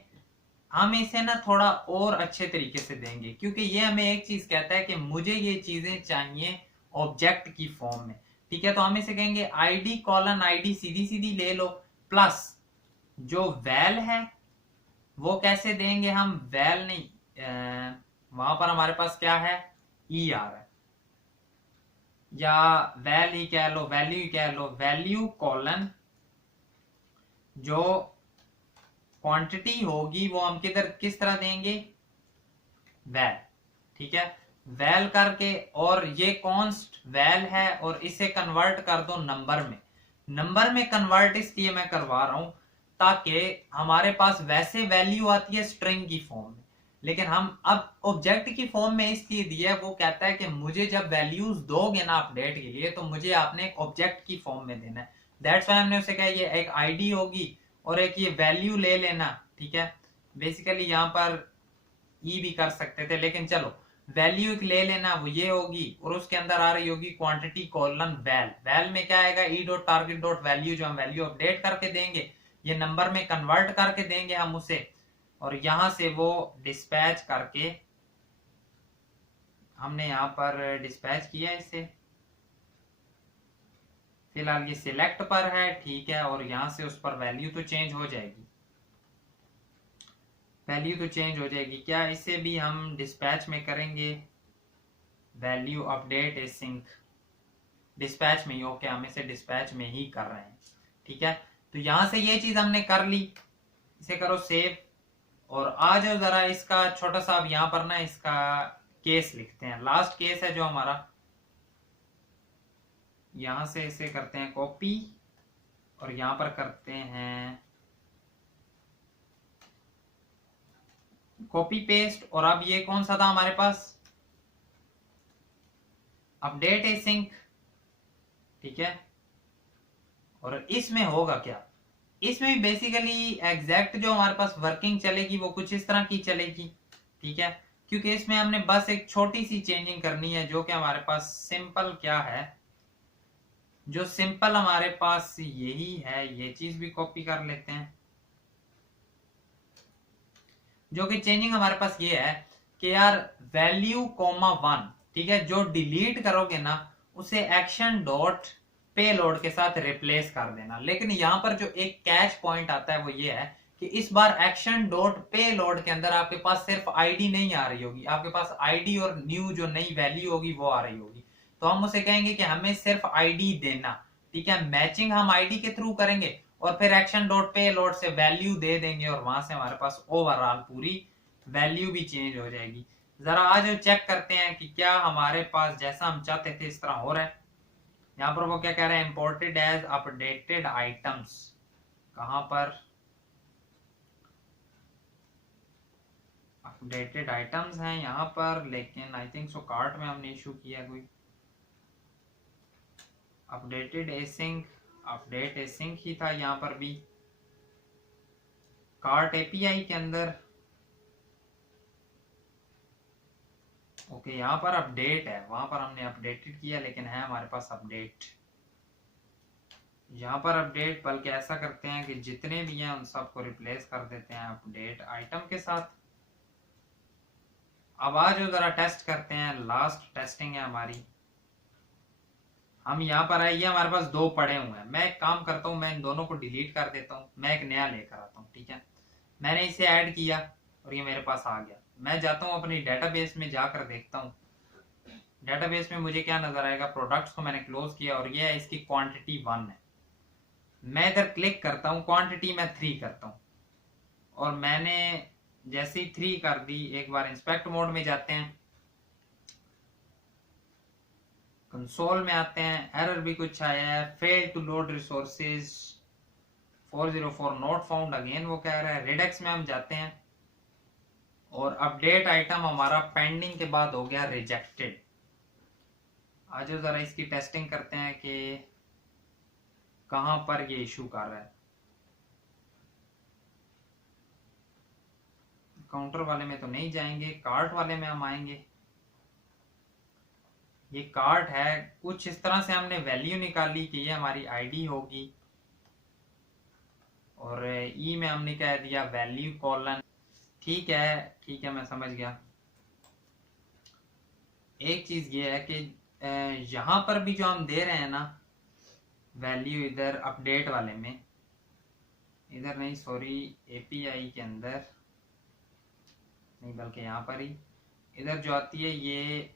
हम इसे ना थोड़ा और अच्छे तरीके से देंगे क्योंकि ये हमें एक चीज कहता है कि मुझे ये चीजें चाहिए ऑब्जेक्ट की फॉर्म में, ठीक है। तो हम इसे कहेंगे आईडी कॉलन आईडी, सीधी सीधी ले लो, प्लस जो वैल है वो कैसे देंगे हम, वैल नहीं, वहां पर हमारे पास क्या है, ई आ रहा है, या वैल ही कह लो, वैल्यू ही कह लो, वैल्यू कॉलन जो क्वांटिटी होगी वो हम किधर किस तरह देंगे, वैल, ठीक है। वैल करके, और ये कॉन्स्ट वैल है और इसे कन्वर्ट कर दो नंबर में। नंबर में कन्वर्ट इसलिए मैं करवा रहा हूं ताकि हमारे पास वैसे वैल्यू आती है स्ट्रिंग की फॉर्म में, लेकिन हम अब ऑब्जेक्ट की फॉर्म में इसलिए दिया है, वो कहता है कि मुझे जब वैल्यूज दोगे ना अपडेट के लिए तो मुझे आपने एक ऑब्जेक्ट की फॉर्म में देना है। दैट्स व्हाई हमने उसे कहा ये एक आईडी होगी और एक ये वैल्यू ले लेना, ठीक है। बेसिकली यहाँ पर ई भी कर सकते थे, लेकिन चलो वैल्यू एक ले लेना, वो ये होगी और उसके अंदर आ रही होगी क्वांटिटी कॉलन वैल। वैल में क्या आएगा, E dot target dot value, जो हम वैल्यू अपडेट करके देंगे ये नंबर में कन्वर्ट करके देंगे हम उसे, और यहां से वो डिस्पैच करके, हमने यहां पर डिस्पैच किया इसे, फिलहाल ये सिलेक्ट पर है, ठीक है। और यहां से उस पर वैल्यू तो चेंज हो जाएगी, वैल्यू तो चेंज हो जाएगी। क्या इसे भी हम डिस्पैच में करेंगे, वैल्यू अपडेट एसिंक डिस्पैच में ही, ओके, हम इसे डिस्पैच में ही कर रहे हैं, ठीक है। तो यहां से ये चीज हमने कर ली, इसे करो सेव, और आ जाओ जरा इसका छोटा सा, अब यहां पर ना इसका केस लिखते हैं, लास्ट केस है जो हमारा, यहां से इसे करते हैं कॉपी और यहां पर करते हैं कॉपी पेस्ट। और अब ये कौन सा था हमारे पास, अपडेट एसिंक, ठीक है। और इसमें होगा क्या, इसमें बेसिकली एग्जैक्ट जो हमारे पास वर्किंग चलेगी वो कुछ इस तरह की चलेगी, ठीक है। क्योंकि इसमें हमने बस एक छोटी सी चेंजिंग करनी है, जो कि हमारे पास सिंपल क्या है, जो सिंपल हमारे पास यही है। ये चीज भी कॉपी कर लेते हैं, जो कि चेंजिंग हमारे पास ये है कि यार वैल्यू कॉमा 1, ठीक है, जो डिलीट करोगे ना उसे एक्शन डॉट पेलोड के साथ रिप्लेस कर देना। लेकिन यहां पर जो एक कैच पॉइंट आता है वो ये है कि इस बार एक्शन डॉट पेलोड के अंदर आपके पास सिर्फ आईडी नहीं आ रही होगी, आपके पास आईडी और न्यू जो नई वैल्यू होगी वो आ रही होगी। तो हम उसे कहेंगे कि हमें सिर्फ आईडी देना, ठीक है। मैचिंग हम आईडी के थ्रू करेंगे और फिर एक्शन डॉट पेलोड से वैल्यू दे देंगे और वहां से हमारे पास ओवरऑल पूरी वैल्यू भी चेंज हो जाएगी। जरा आज चेक करते हैं कि क्या हमारे पास जैसा हम चाहते थे इस तरह हो रहा है। यहाँ पर वो क्या कह रहे हैं, इंपोर्टेड एज अपडेटेड आइटम्स। कहां पर अपडेटेड आइटम्स हैं यहाँ पर, लेकिन आई थिंक सो कार्ट में हमने इशू किया कोई अपडेटेड एसिंक, अपडेट एसिंक ही था यहाँ पर भी कार्ट एपीआई के अंदर। ओके यहाँ पर अपडेट है, वहां पर हमने अपडेटेड किया लेकिन है हमारे पास अपडेट। यहाँ पर अपडेट, बल्कि ऐसा करते हैं कि जितने भी हैं उन सबको रिप्लेस कर देते हैं अपडेट आइटम के साथ। अब आज जरा टेस्ट करते हैं, लास्ट टेस्टिंग है हमारी। हम यहाँ पर आए, ये हमारे पास दो पड़े हुए हैं। मैं एक काम करता हूँ, मैं इन दोनों को डिलीट कर देता हूँ, मैं एक नया लेकर आता हूँ। ठीक है, मैंने इसे ऐड किया और ये मेरे पास आ गया। मैं जाता हूँ अपनी डेटाबेस में जाकर देखता हूँ, डेटाबेस में मुझे क्या नजर आएगा। प्रोडक्ट्स को मैंने क्लोज किया और ये है इसकी क्वांटिटी 1 है। मैं इधर क्लिक करता हूँ, क्वांटिटी मैं 3 करता हूँ और मैंने जैसे ही 3 कर दी, एक बार इंस्पेक्ट मोड में जाते हैं, कंसोल में आते हैं, एरर भी कुछ आया है, fail to load resources 404 not found, again वो कह रहा है। रेडेक्स में हम जाते हैं और अपडेट आइटम हमारा पेंडिंग के बाद हो गया रिजेक्टेड। आज जरा इसकी टेस्टिंग करते हैं कि कहां पर ये इशू कर रहा है। काउंटर वाले में तो नहीं जाएंगे, कार्ट वाले में हम आएंगे। ये कार्ट है, कुछ इस तरह से हमने वैल्यू निकाली कि ये हमारी आईडी होगी और ई में हमने कह दिया वैल्यू कॉलन। ठीक है मैं समझ गया। एक चीज ये है कि यहां पर भी जो हम दे रहे हैं ना वैल्यू, इधर अपडेट वाले में, इधर नहीं सॉरी एपीआई के अंदर नहीं बल्कि यहां पर ही, इधर जो आती है ये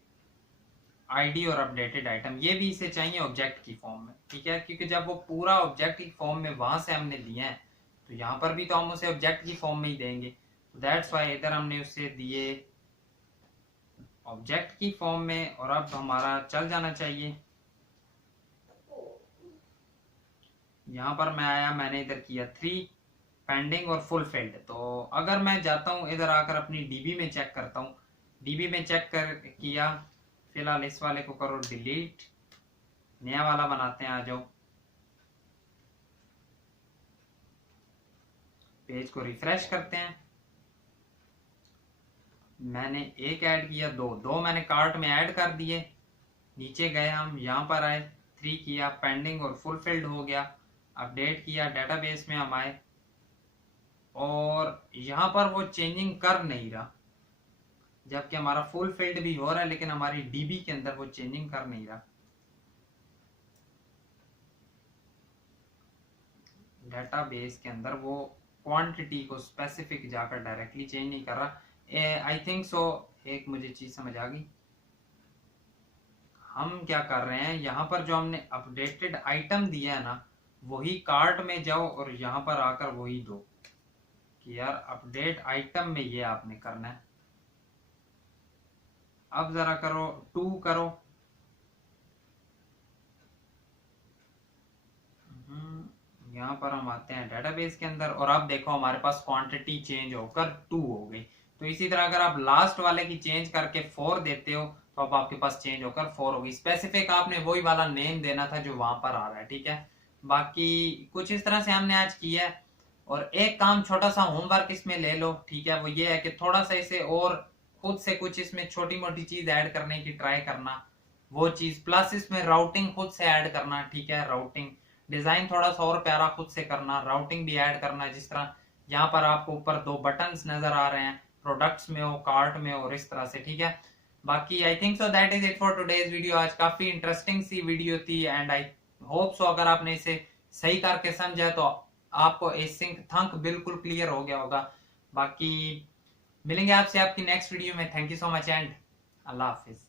आईडी और अपडेटेड आइटम, ये भी इसे चाहिए ऑब्जेक्ट की फॉर्म में। ठीक है, क्योंकि जब वो पूरा ऑब्जेक्ट की फॉर्म में वहां से हमने दिया है तो यहाँ पर भी तो हम उसे ऑब्जेक्ट की फॉर्म में ही देंगे। दैट्स वाई इधर हमने उसे दिए ऑब्जेक्ट की फॉर्म में। और अब हमारा चल जाना चाहिए। यहाँ पर मैं आया, मैंने इधर किया 3 पेंडिंग और फुल फिल्ड। तो अगर मैं जाता हूँ इधर आकर अपनी डीबी में चेक करता हूँ, डीबी में चेक कर किया, फिलहाल इस वाले को करो डिलीट, नया वाला बनाते हैं। आ जाओ, पेज को रिफ्रेश करते हैं। मैंने एक ऐड किया, दो मैंने कार्ट में ऐड कर दिए। नीचे गए हम, यहाँ पर आए, 3 किया, पेंडिंग और फुलफिल्ड हो गया। अपडेट किया, डेटाबेस में हम आए और यहाँ पर वो चेंजिंग कर नहीं रहा, जबकि हमारा फुलफिल्ड भी हो रहा है लेकिन हमारी डीबी के अंदर वो चेंजिंग कर नहीं रहा। डेटाबेस के अंदर वो क्वांटिटी को स्पेसिफिक जाकर डायरेक्टली चेंज नहीं कर रहा। आई थिंक सो एक मुझे चीज समझ आ गई। हम क्या कर रहे हैं, यहाँ पर जो हमने अपडेटेड आइटम दिया है ना, वही कार्ट में जाओ और यहाँ पर आकर वही दो कि यार अपडेट आइटम में ये आपने करना है। अब जरा करो 2 करो, यहाँ पर हम आते हैं डेटाबेस के अंदर और अब देखो हमारे पास क्वांटिटी चेंज होकर 2 हो गई। तो इसी तरह अगर आप लास्ट वाले की चेंज करके 4 देते हो तो अब आपके पास चेंज होकर 4 होगी। स्पेसिफिक आपने वही वाला नेम देना था जो वहां पर आ रहा है। ठीक है, बाकी कुछ इस तरह से हमने आज किया है। और एक काम, छोटा सा होमवर्क इसमें ले लो। ठीक है, वो ये है कि थोड़ा सा इसे और खुद से कुछ इसमें छोटी मोटी चीज ऐड करने की ट्राई करना, वो चीज, प्लस इसमें राउटिंग खुद से ऐड करना। ठीक है, राउटिंग डिजाइन थोड़ा सा और प्यारा खुद से करना, राउटिंग भी ऐड करना। जिस तरह यहाँ पर आपको ऊपर 2 बटन्स नजर आ रहे हैं, प्रोडक्ट्स में हो, कार्ट में हो, और इस तरह से। ठीक है, बाकी आई think so that is it for today's video. आज काफी इंटरेस्टिंग सी वीडियो थी एंड आई होप सो अगर आपने इसे सही करके समझा तो आपको एसिंक थंक बिल्कुल क्लियर हो गया होगा। बाकी मिलेंगे आपसे आपकी नेक्स्ट वीडियो में। Thank you so much and Allah Hafiz.